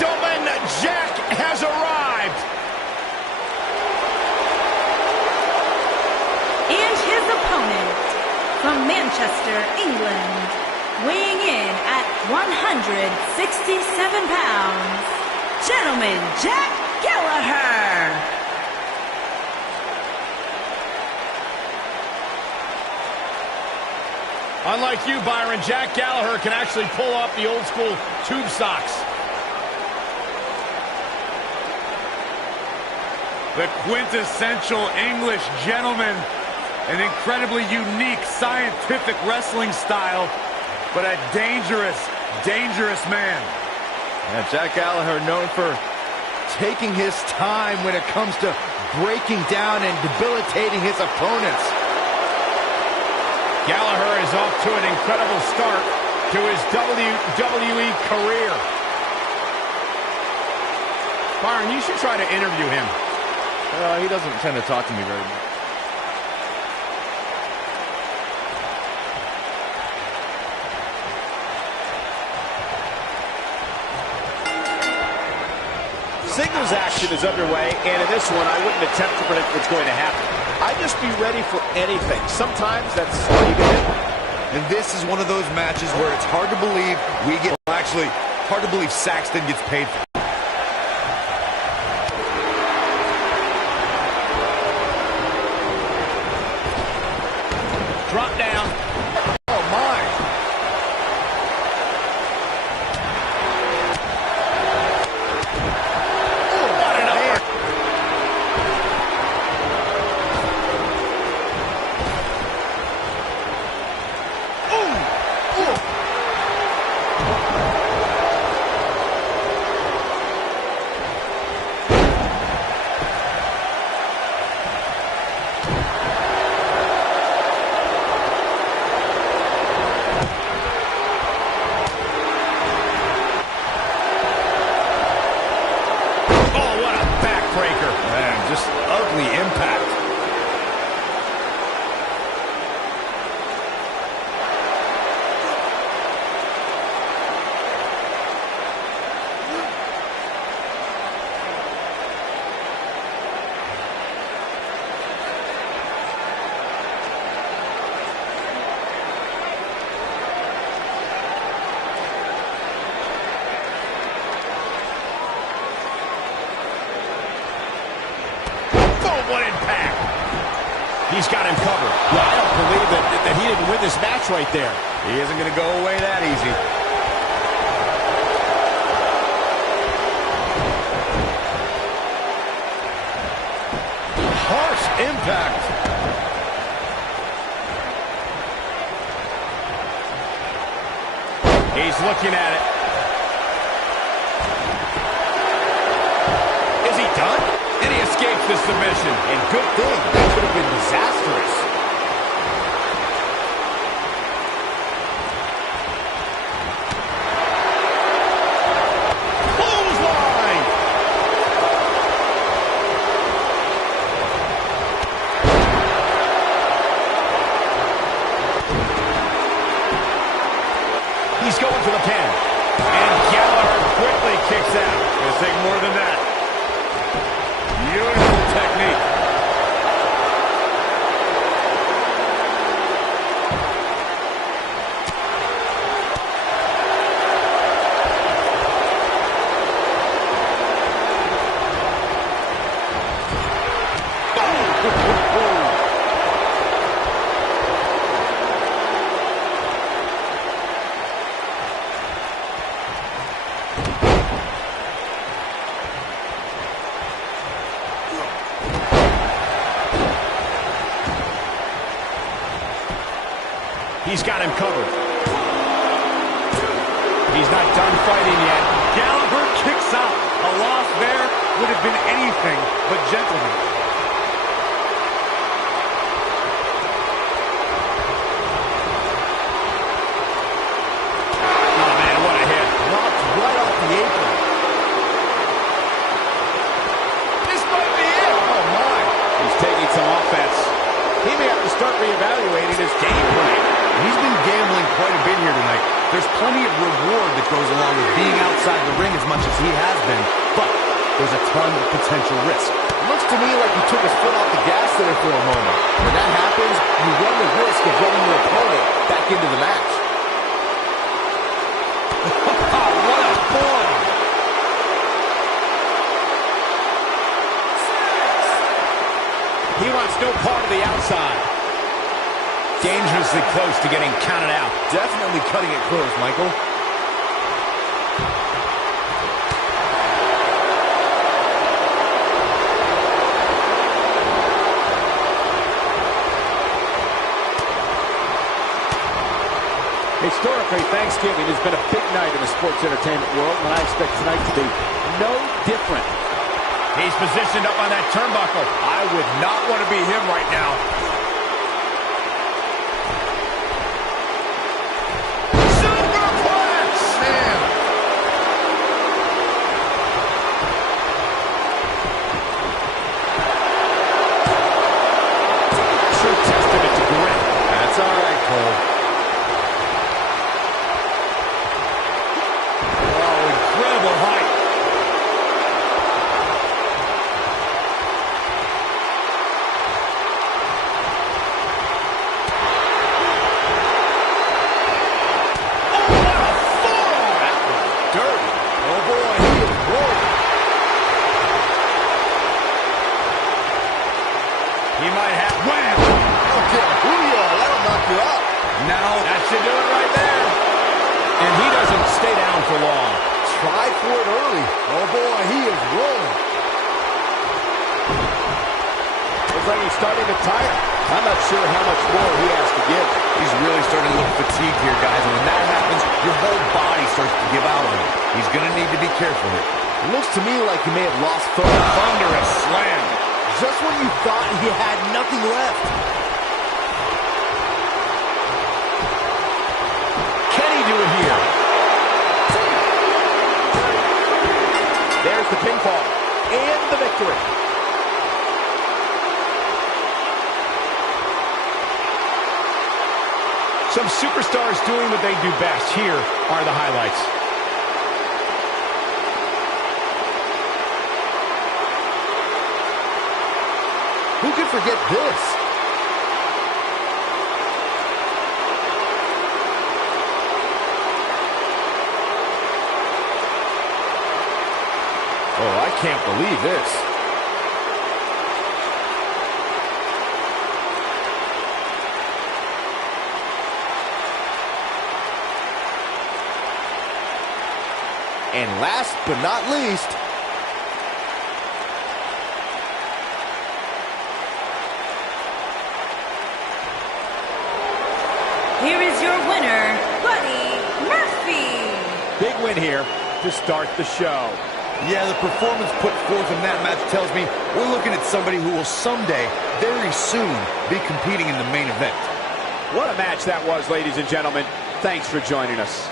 Gentlemen, Jack has arrived. And his opponent from Manchester, England, weighing in at 167 pounds, gentleman Jack Gallagher. Unlike you, Byron, Jack Gallagher can actually pull off the old school tube socks. The quintessential English gentleman. An incredibly unique scientific wrestling style, but a dangerous, dangerous man. Yeah, Jack Gallagher known for taking his time when it comes to breaking down and debilitating his opponents. Gallagher is off to an incredible start to his WWE career. Byron, you should try to interview him. He doesn't tend to talk to me very much. Singles action is underway, and in this one, I wouldn't attempt to predict what's going to happen. I'd just be ready for anything. Sometimes that's all you can do. And this is one of those matches where it's hard to believe hard to believe Saxton gets paid for. Drop down. Oh, my. What an upper. He's got him covered. Yeah, I don't believe that he didn't win this match right there. He isn't going to go away that easy. Harsh impact. He's looking at it. Is he done? And he escapes the submission. And good thing. That could have been disastrous. Clothesline! He's going for the pin. And Gallagher quickly kicks out. It'll take more than that. Beautiful technique. He's got him covered. He's not done fighting yet. Gallagher kicks out. A loss there would have been anything but gentleman. Oh, man, what a hit. Knocked right off the apron. This might be it. Oh, my. He's taking some offense. He may have to start reevaluating his game plan. He's been gambling quite a bit here tonight. There's plenty of reward that goes along with being outside the ring as much as he has been, but there's a ton of potential risk. Looks to me like he took his foot off the gas there for a moment. When that happens, you run the risk of running your opponent back into the match. What a form. He wants no part of the outside. Dangerously close to getting counted out. Definitely cutting it close, Michael. Historically, Thanksgiving has been a big night in the sports entertainment world, and I expect tonight to be no different. He's positioned up on that turnbuckle. I would not want to be him right now. Superplex! Man. True testament to grit. That's all right, Cole. Oh, incredible height. He might have... Wham! Okay, that'll knock you out. Now, that should do it right there. And he doesn't stay down for long. Tried for it early. Oh, boy, he is rolling. Looks like he's starting to tire. I'm not sure how much more he has to give. He's really starting to look fatigued here, guys, and when that happens, your whole body starts to give out on him. He's going to need to be careful here. Looks to me like he may have lost focus. Thunderous slam. Just when you thought he had nothing left. Can he do it here? There's the pinfall and the victory. Some superstars doing what they do best. Here are the highlights. Who could forget this? Oh, I can't believe this. And last but not least, here is your winner, Buddy Murphy. Big win here to start the show. Yeah, the performance put forth in that match tells me we're looking at somebody who will someday, very soon, be competing in the main event. What a match that was, ladies and gentlemen. Thanks for joining us.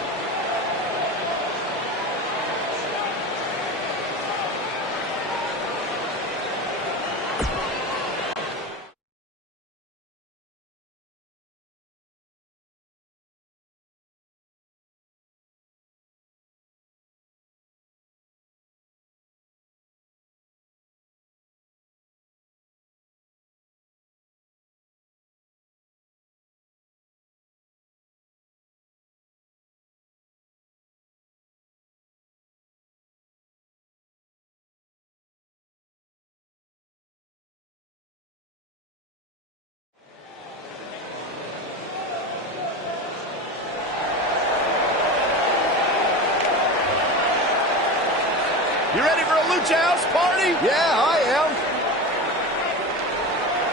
you ready for a Lucha House party? Yeah, I am.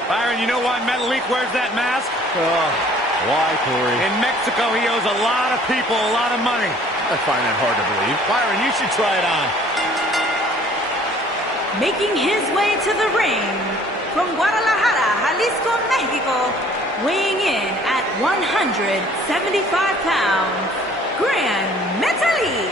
Byron, you know why Metalik wears that mask? Why, Corey? In Mexico, he owes a lot of people a lot of money. I find that hard to believe. Byron, you should try it on. Making his way to the ring from Guadalajara, Jalisco, Mexico, weighing in at 175 pounds, Gran Metalik.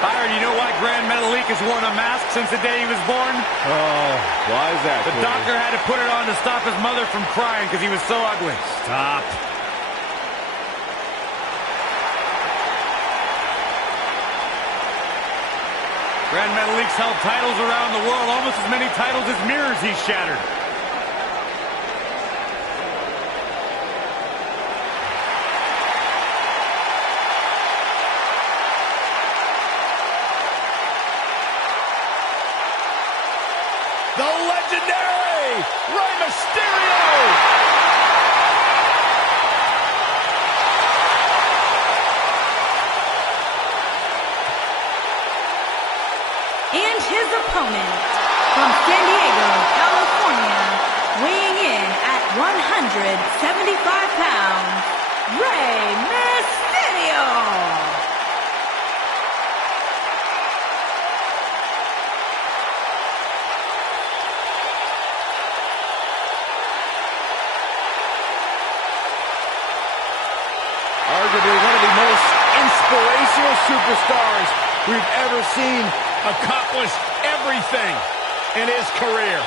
Byron, you know why Gran Metalik has worn a mask since the day he was born? Oh, why is that, The Corey? doctor had to put it on to stop his mother from crying because he was so ugly. Stop. Gran Metalik's held titles around the world, almost as many titles as mirrors he's shattered. The legendary Rey Mysterio! And his opponent from San Diego, California, weighing in at 175 pounds, Rey Mysterio. Arguably one of the most inspirational superstars we've ever seen. Accomplished everything in his career.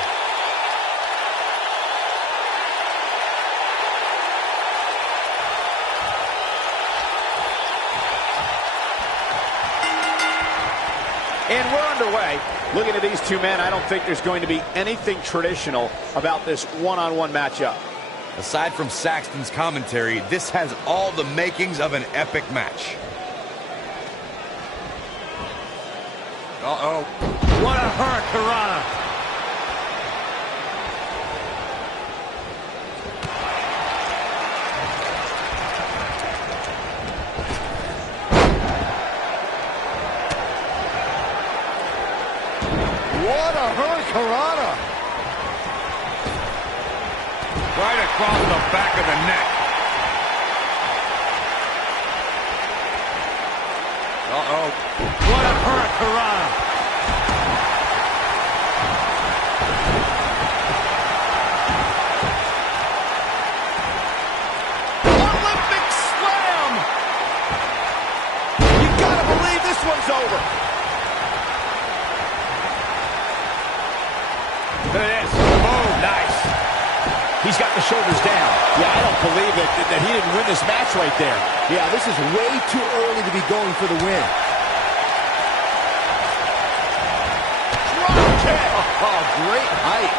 And we're underway. Looking at these two men, I don't think there's going to be anything traditional about this one-on-one matchup. Aside from Saxton's commentary, this has all the makings of an epic match. Uh-oh. What a hurricanrana. What a hurricanrana! Right across the back of the neck. Uh-oh. What a hurricanrana. Olympic slam! You gotta believe this one's over. Look at this. Boom. Nice. He's got the shoulders down. Yeah, I don't believe that he didn't win this match right there. Yeah, this is way too early to be going for the win. Drop kick. Oh, great height.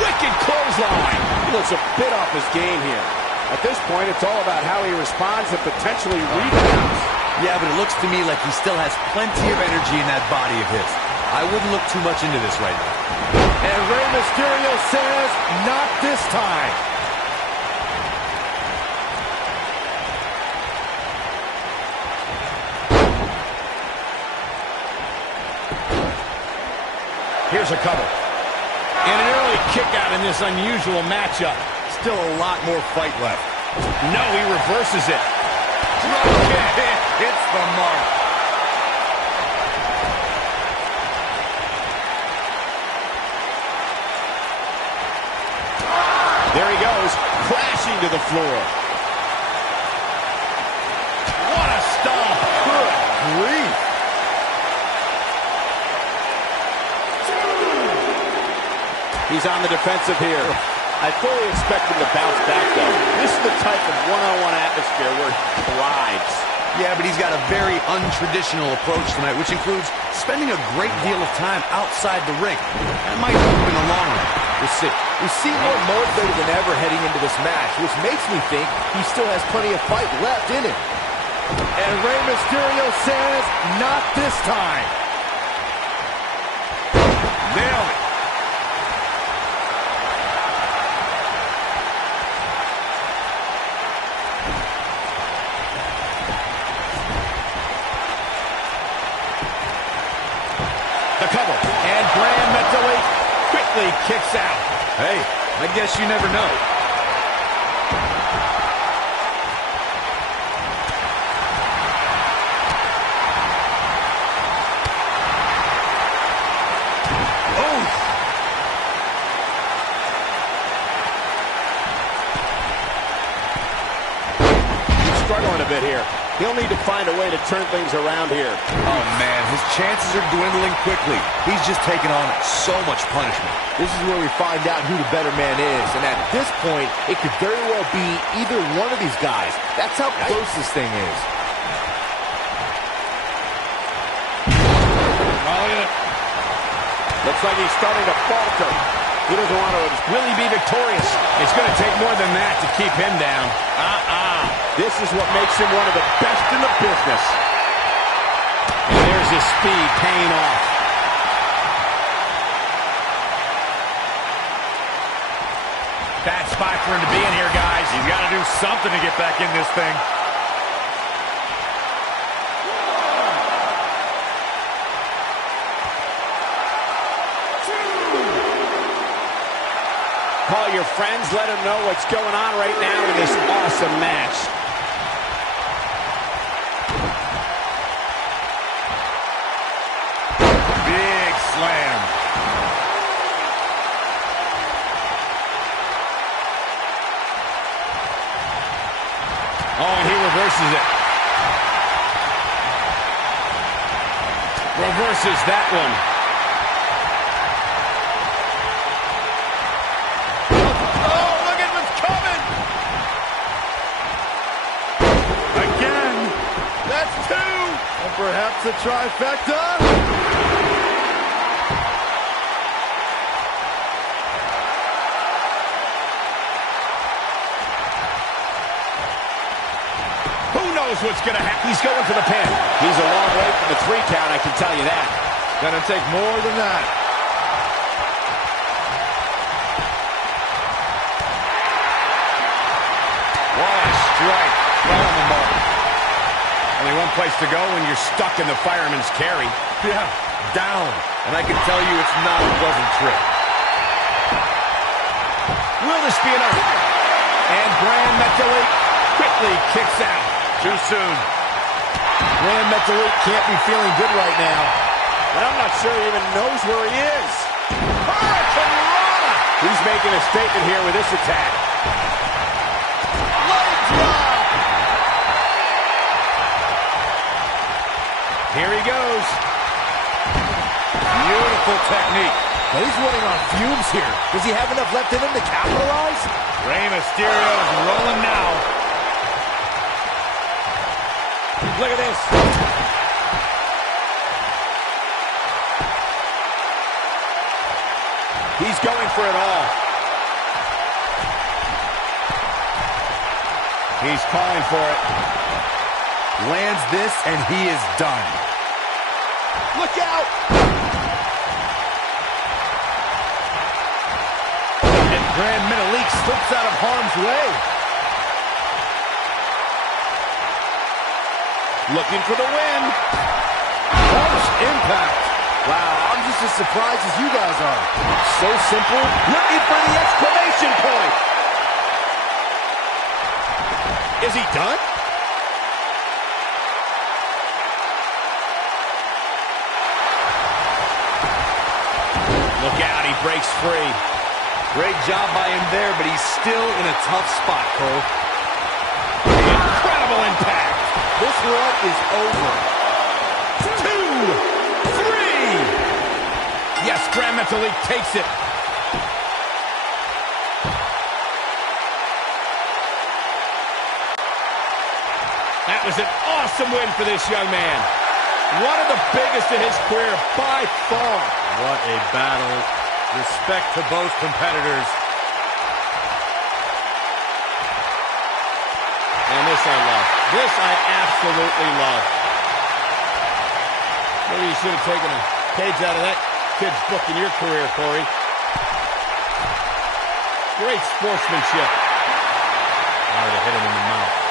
Wicked clothesline. He looks a bit off his game here. At this point, it's all about how he responds and potentially rebounds. Yeah, but it looks to me like he still has plenty of energy in that body of his. I wouldn't look too much into this right now. And Rey Mysterio says, not this time. Here's a cover. And an early kick out in this unusual matchup. Still a lot more fight left. No, he reverses it. Drop kick. Hits the mark. There he goes, crashing to the floor. What a stomp. Good grief. He's on the defensive here. I fully expect him to bounce back, though. This is the type of one-on-one atmosphere where he thrives. Yeah, but he's got a very untraditional approach tonight, which includes spending a great deal of time outside the ring. That might help him in the long run. We'll see. We seem more motivated than ever heading into this match, which makes me think he still has plenty of fight left in him. And Rey Mysterio says, not this time. Nailed it. The cover. And Gran Metalik quickly kicks out. Hey, I guess you never know. Struggling a bit here. He'll need to find a way to turn things around here. Oh, man, his chances are dwindling quickly. He's just taking on so much punishment. This is where we find out who the better man is, and at this point, it could very well be either one of these guys. That's how close this thing is. Looks like he's starting to falter. He doesn't want to... Will he be victorious? It's going to take more than that to keep him down. This is what makes him one of the best in the business. And there's his speed paying off. Bad spot for him to be in here, guys. He's got to do something to get back in this thing. Call your friends, let them know what's going on right now in this awesome match. Big slam. Oh, and he reverses it. Reverses that one. Perhaps a trifecta? Who knows what's going to happen? He's going for the pin. He's a long way from the 3 count, I can tell you that. Gonna take more than that. What a strike. Right on the mark. Only one place to go when you're stuck in the fireman's carry. Yeah, down. And I can tell you it's not a pleasant trip. Will this be enough? And Gran Metalik quickly kicks out. Too soon. Gran Metalik can't be feeling good right now. And I'm not sure he even knows where he is. Hurricane Rana! He's making a statement here with this attack. Leg drop! Here he goes. Beautiful technique. But he's running on fumes here. Does he have enough left in him to capitalize? Rey Mysterio is rolling now. Look at this. He's going for it all. He's calling for it. Lands this, and he is done. Look out! Grand Metalik slips out of harm's way. Looking for the win. Harsh impact. Wow, I'm just as surprised as you guys are. So simple. Looking for the exclamation point. Is he done? Look out, he breaks free. Great job by him there, but he's still in a tough spot, Cole. Incredible impact. This run is over. 2, 3. Yes, Grand Metalik takes it. That was an awesome win for this young man. One of the biggest in his career by far. What a battle. Respect to both competitors. And this I love. This I absolutely love. Maybe you should have taken a page out of that kid's book in your career, Corey. Great sportsmanship. I would have hit him in the mouth.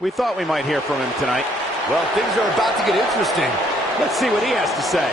We thought we might hear from him tonight. Well, things are about to get interesting. Let's see what he has to say.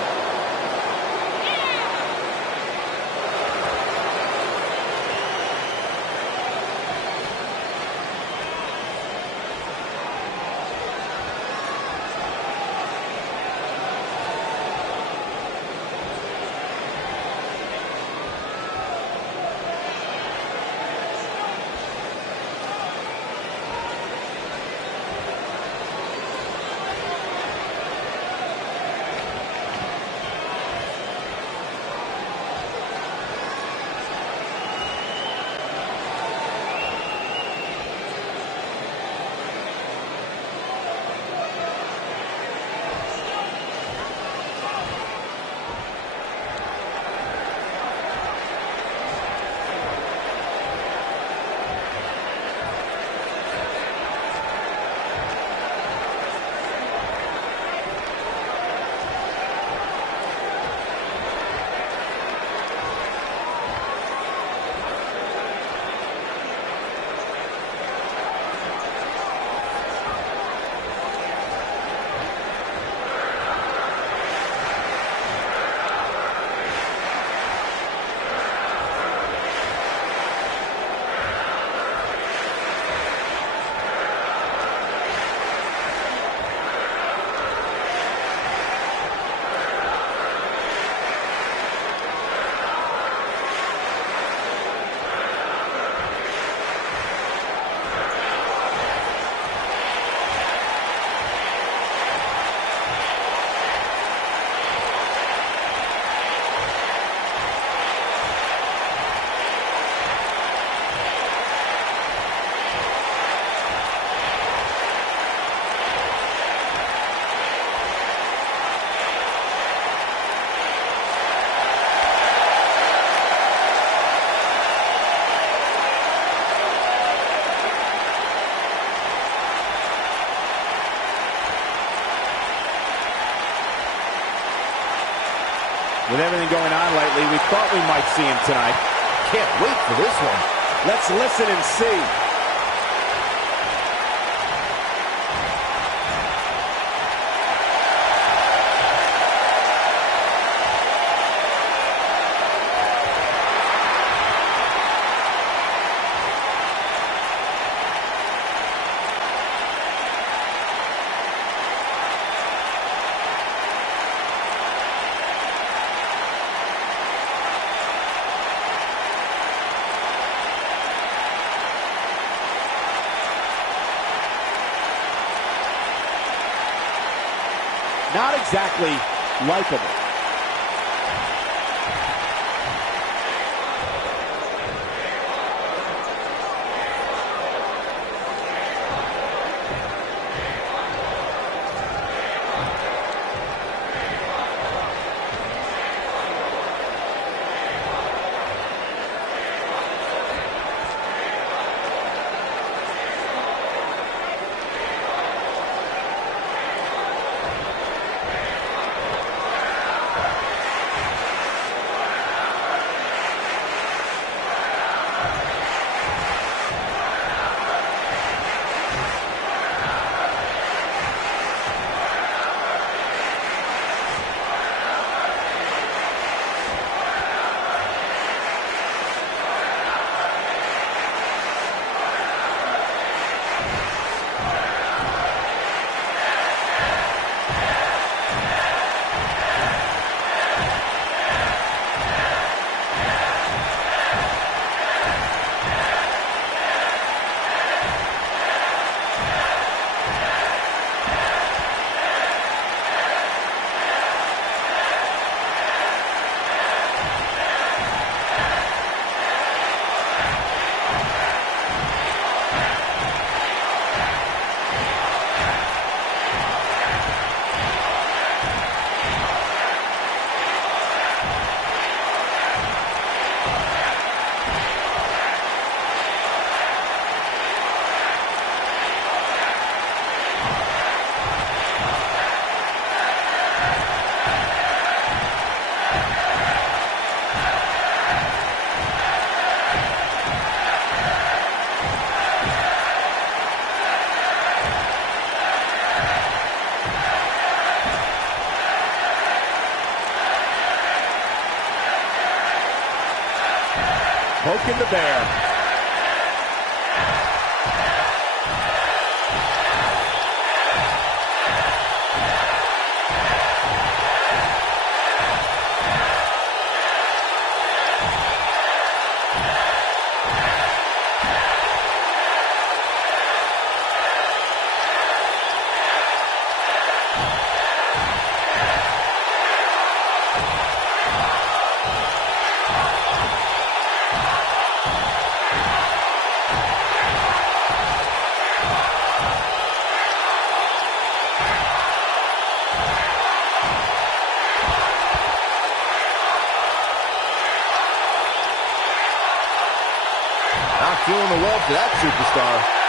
With everything going on lately, we thought we might see him tonight. Can't wait for this one. Let's listen and see. Not exactly likable. poking the bear. Not feeling the love for that superstar.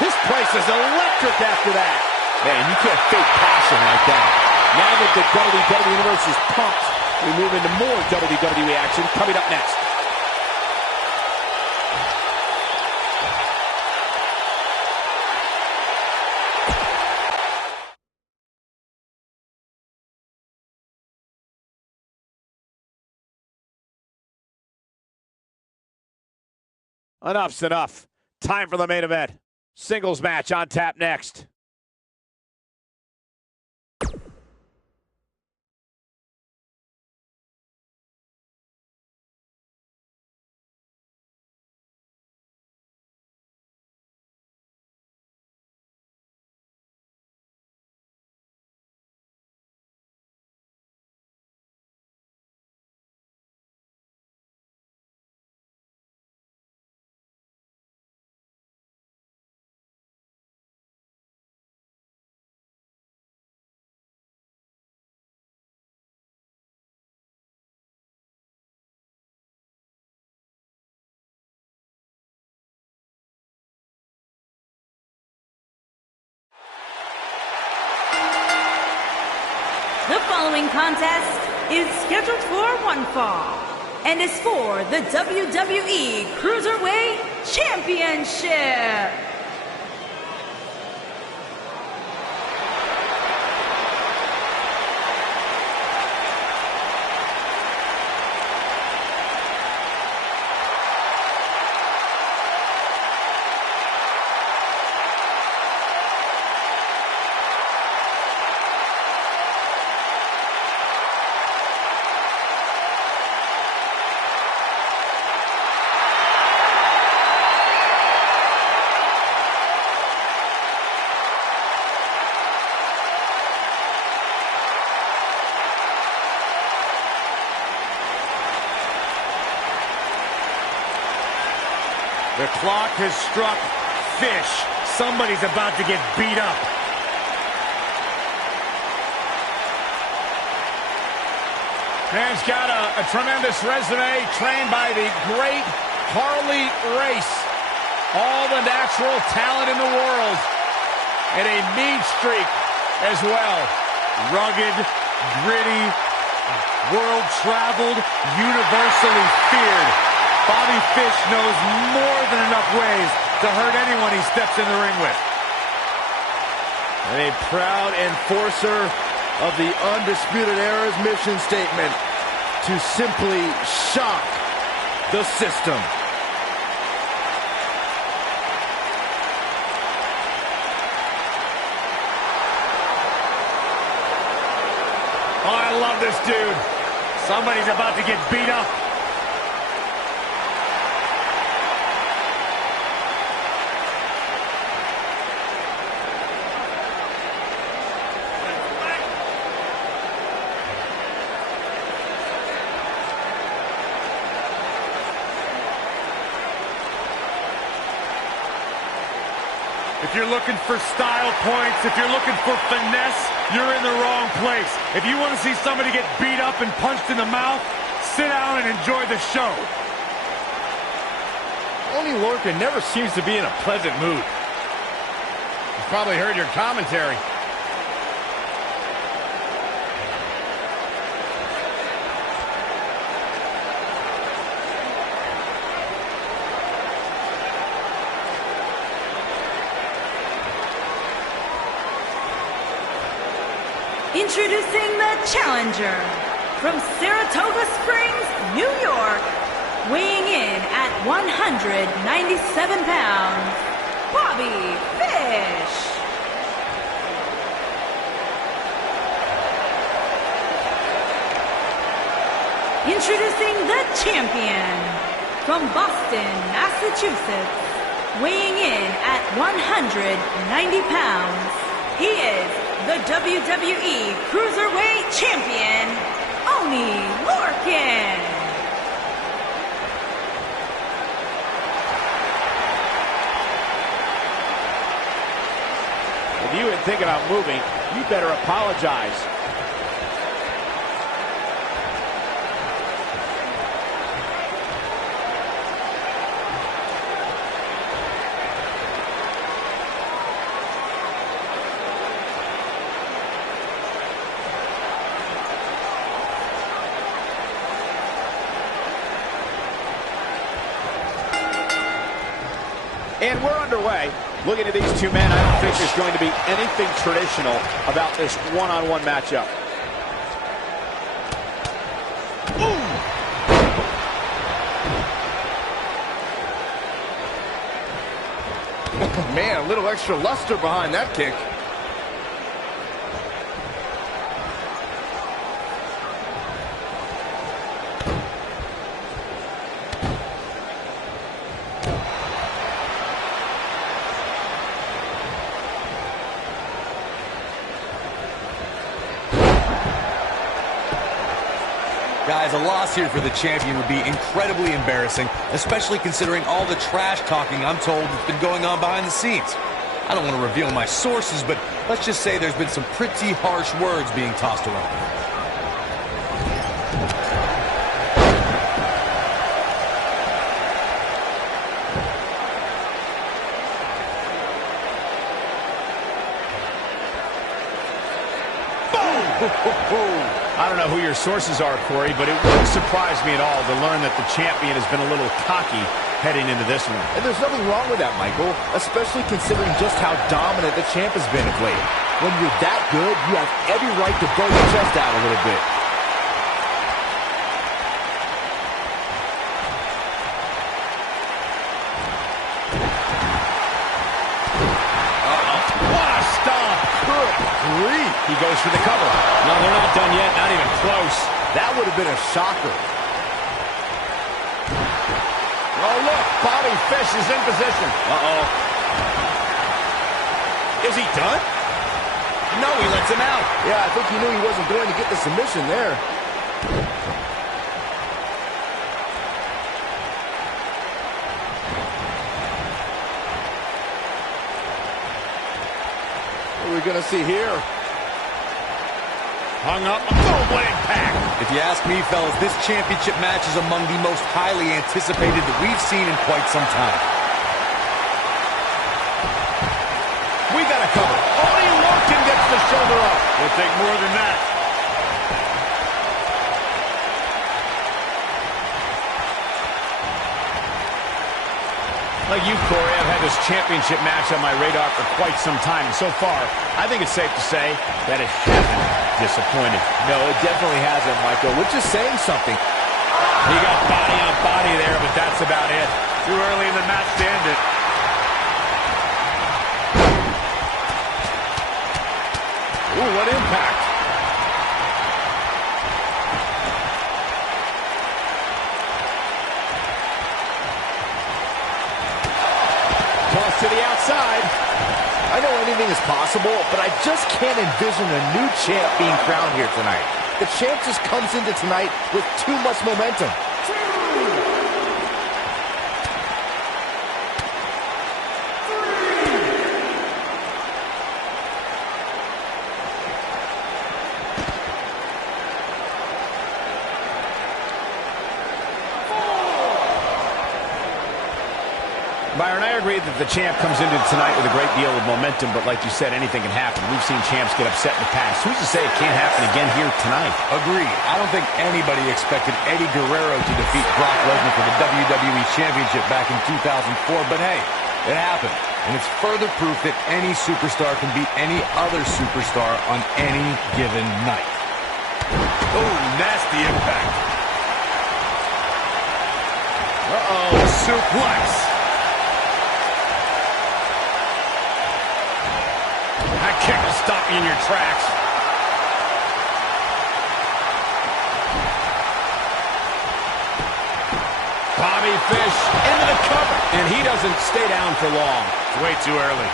This place is electric after that. Man, you can't fake passion like that. Now that the WWE Universe is pumped, we move into more WWE action coming up next. Enough's enough. Time for the main event. Singles match on tap next. The following contest is scheduled for one fall and is for the WWE Cruiserweight Championship. The clock has struck fish. Somebody's about to get beat up. Man's got a tremendous resume, trained by the great Harley Race. All the natural talent in the world. And a mean streak as well. Rugged, gritty, world-traveled, universally feared. Bobby Fish knows more than enough ways to hurt anyone he steps in the ring with. And a proud enforcer of the Undisputed Era's mission statement to simply shock the system. Oh, I love this dude. Somebody's about to get beat up. If you're looking for style points, if you're looking for finesse, you're in the wrong place. If you want to see somebody get beat up and punched in the mouth, sit down and enjoy the show. Oney Lorcan never seems to be in a pleasant mood. You probably heard your commentary. Introducing the challenger from Saratoga Springs, New York, weighing in at 197 pounds, Bobby Fish. Introducing the champion from Boston, Massachusetts, weighing in at 190 pounds, he is the WWE Cruiserweight Champion, Oney Lorcan. If you ain't thinking about moving, you better apologize. And we're underway. Looking at these two men, I don't think there's going to be anything traditional about this one-on-one matchup. Man, a little extra luster behind that kick. Guys, a loss here for the champion would be incredibly embarrassing, especially considering all the trash talking I'm told that's been going on behind the scenes. I don't want to reveal my sources, but let's just say there's been some pretty harsh words being tossed around. I don't know who your sources are, Corey, but it wouldn't surprise me at all to learn that the champion has been a little cocky heading into this one. And there's nothing wrong with that, Michael, especially considering just how dominant the champ has been of late. When you're that good, you have every right to blow your chest out a little bit. He goes for the cover. No, they're not done yet. Not even close. That would have been a shocker. Oh, look. Bobby Fish is in position. Uh-oh. Is he done? No, he lets him out. Yeah, I think he knew he wasn't going to get the submission there. What are we going to see here? Hung up. Boom, what impact. If you ask me, fellas, this championship match is among the most highly anticipated that we've seen in quite some time. We got a cover. Oney Lorcan gets the shoulder up. We'll take more than that. Like you, Corey, I've had this championship match on my radar for quite some time. And so far, I think it's safe to say that it hasn't disappointed. No, it definitely hasn't, Michael, which is saying something. He got body on body there, but that's about it. Too early in the match to end it. Ooh, what impact. Toss to the outside. I know anything is possible, but I just can't envision a new champ being crowned here tonight. The champ just comes into tonight with too much momentum. Byron, I agree that the champ comes into tonight with a great deal of momentum, but like you said, anything can happen. We've seen champs get upset in the past. Who's to say it can't happen again here tonight? Agreed. I don't think anybody expected Eddie Guerrero to defeat Brock Lesnar for the WWE Championship back in 2004, but hey, it happened. And it's further proof that any superstar can beat any other superstar on any given night. Oh, nasty impact. Uh-oh, suplex. That kick will stop you in your tracks. Bobby Fish into the cover. And he doesn't stay down for long. It's way too early.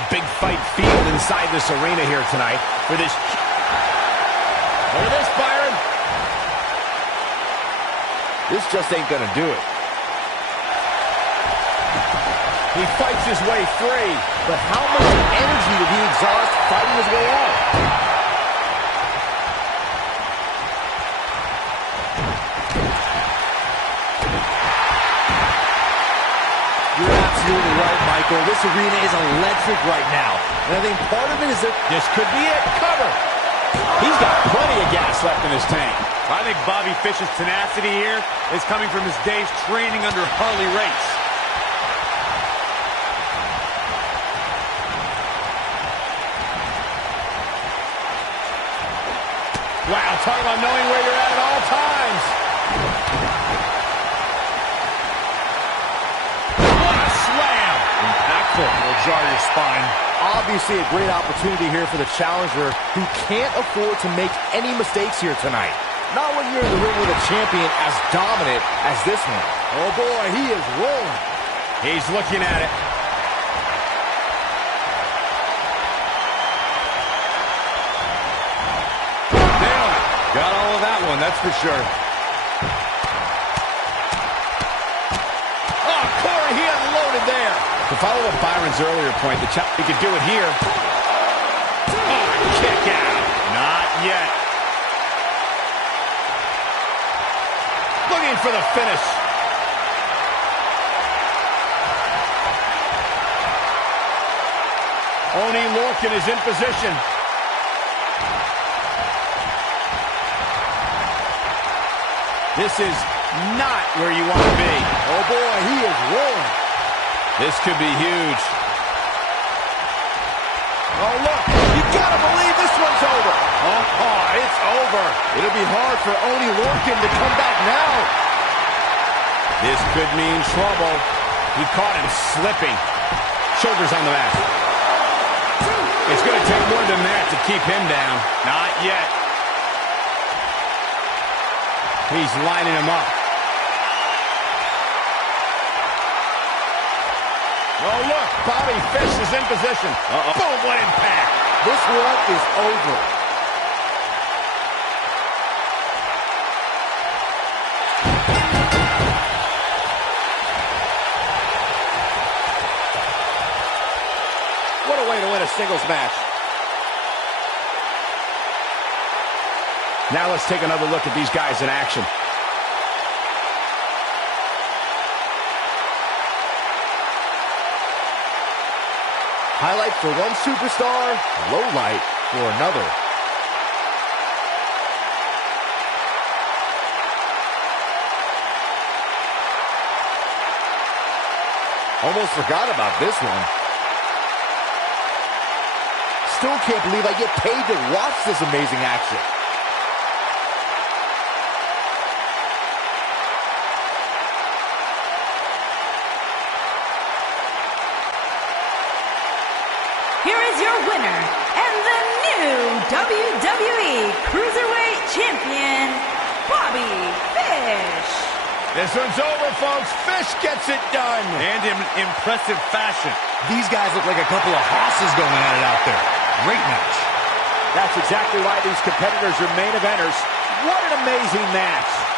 A big fight field inside this arena here tonight for this. Look at this, Byron. This just ain't gonna do it. He fights his way free. But how much energy did he exhaust fighting his way out? You're absolutely right, Michael. This arena is electric right now. And I think part of it is that This could be it. Cover. He's got plenty of gas left in his tank. I think Bobby Fish's tenacity here is coming from his days training under Harley Race. Wow, talk about knowing where you're at all times. What a slam. Impactful. Will jar your spine. obviously a great opportunity here for the challenger who can't afford to make any mistakes here tonight. Not when you're in the ring with a champion as dominant as this one. Oh boy, he is rolling. He's looking at it. Got all of that one, that's for sure. Oh, Corey, he unloaded there. To follow up Byron's earlier point, he could do it here. Oh, kick out. Not yet. Looking for the finish. Oney Lorcan is in position. This is not where you want to be. Oh boy, he is rolling. This could be huge. Oh, look. You gotta believe this one's over. Oh, it's over. It'll be hard for Oney Lorcan to come back now. This could mean trouble. He caught him slipping. Shoulders on the mat. It's going to take more than that to keep him down. Not yet. He's lining him up. Oh, look. Bobby Fish is in position. Boom, what impact. This one is over. What a way to win a singles match. Now let's take another look at these guys in action. Highlight for one superstar, low light for another. Almost forgot about this one. Still can't believe I get paid to watch this amazing action. Here is your winner and the new WWE Cruiserweight Champion, Bobby Fish. This one's over, folks. Fish gets it done. And in impressive fashion. These guys look like a couple of hosses going at it out there. Great match. That's exactly why these competitors are main eventers. What an amazing match.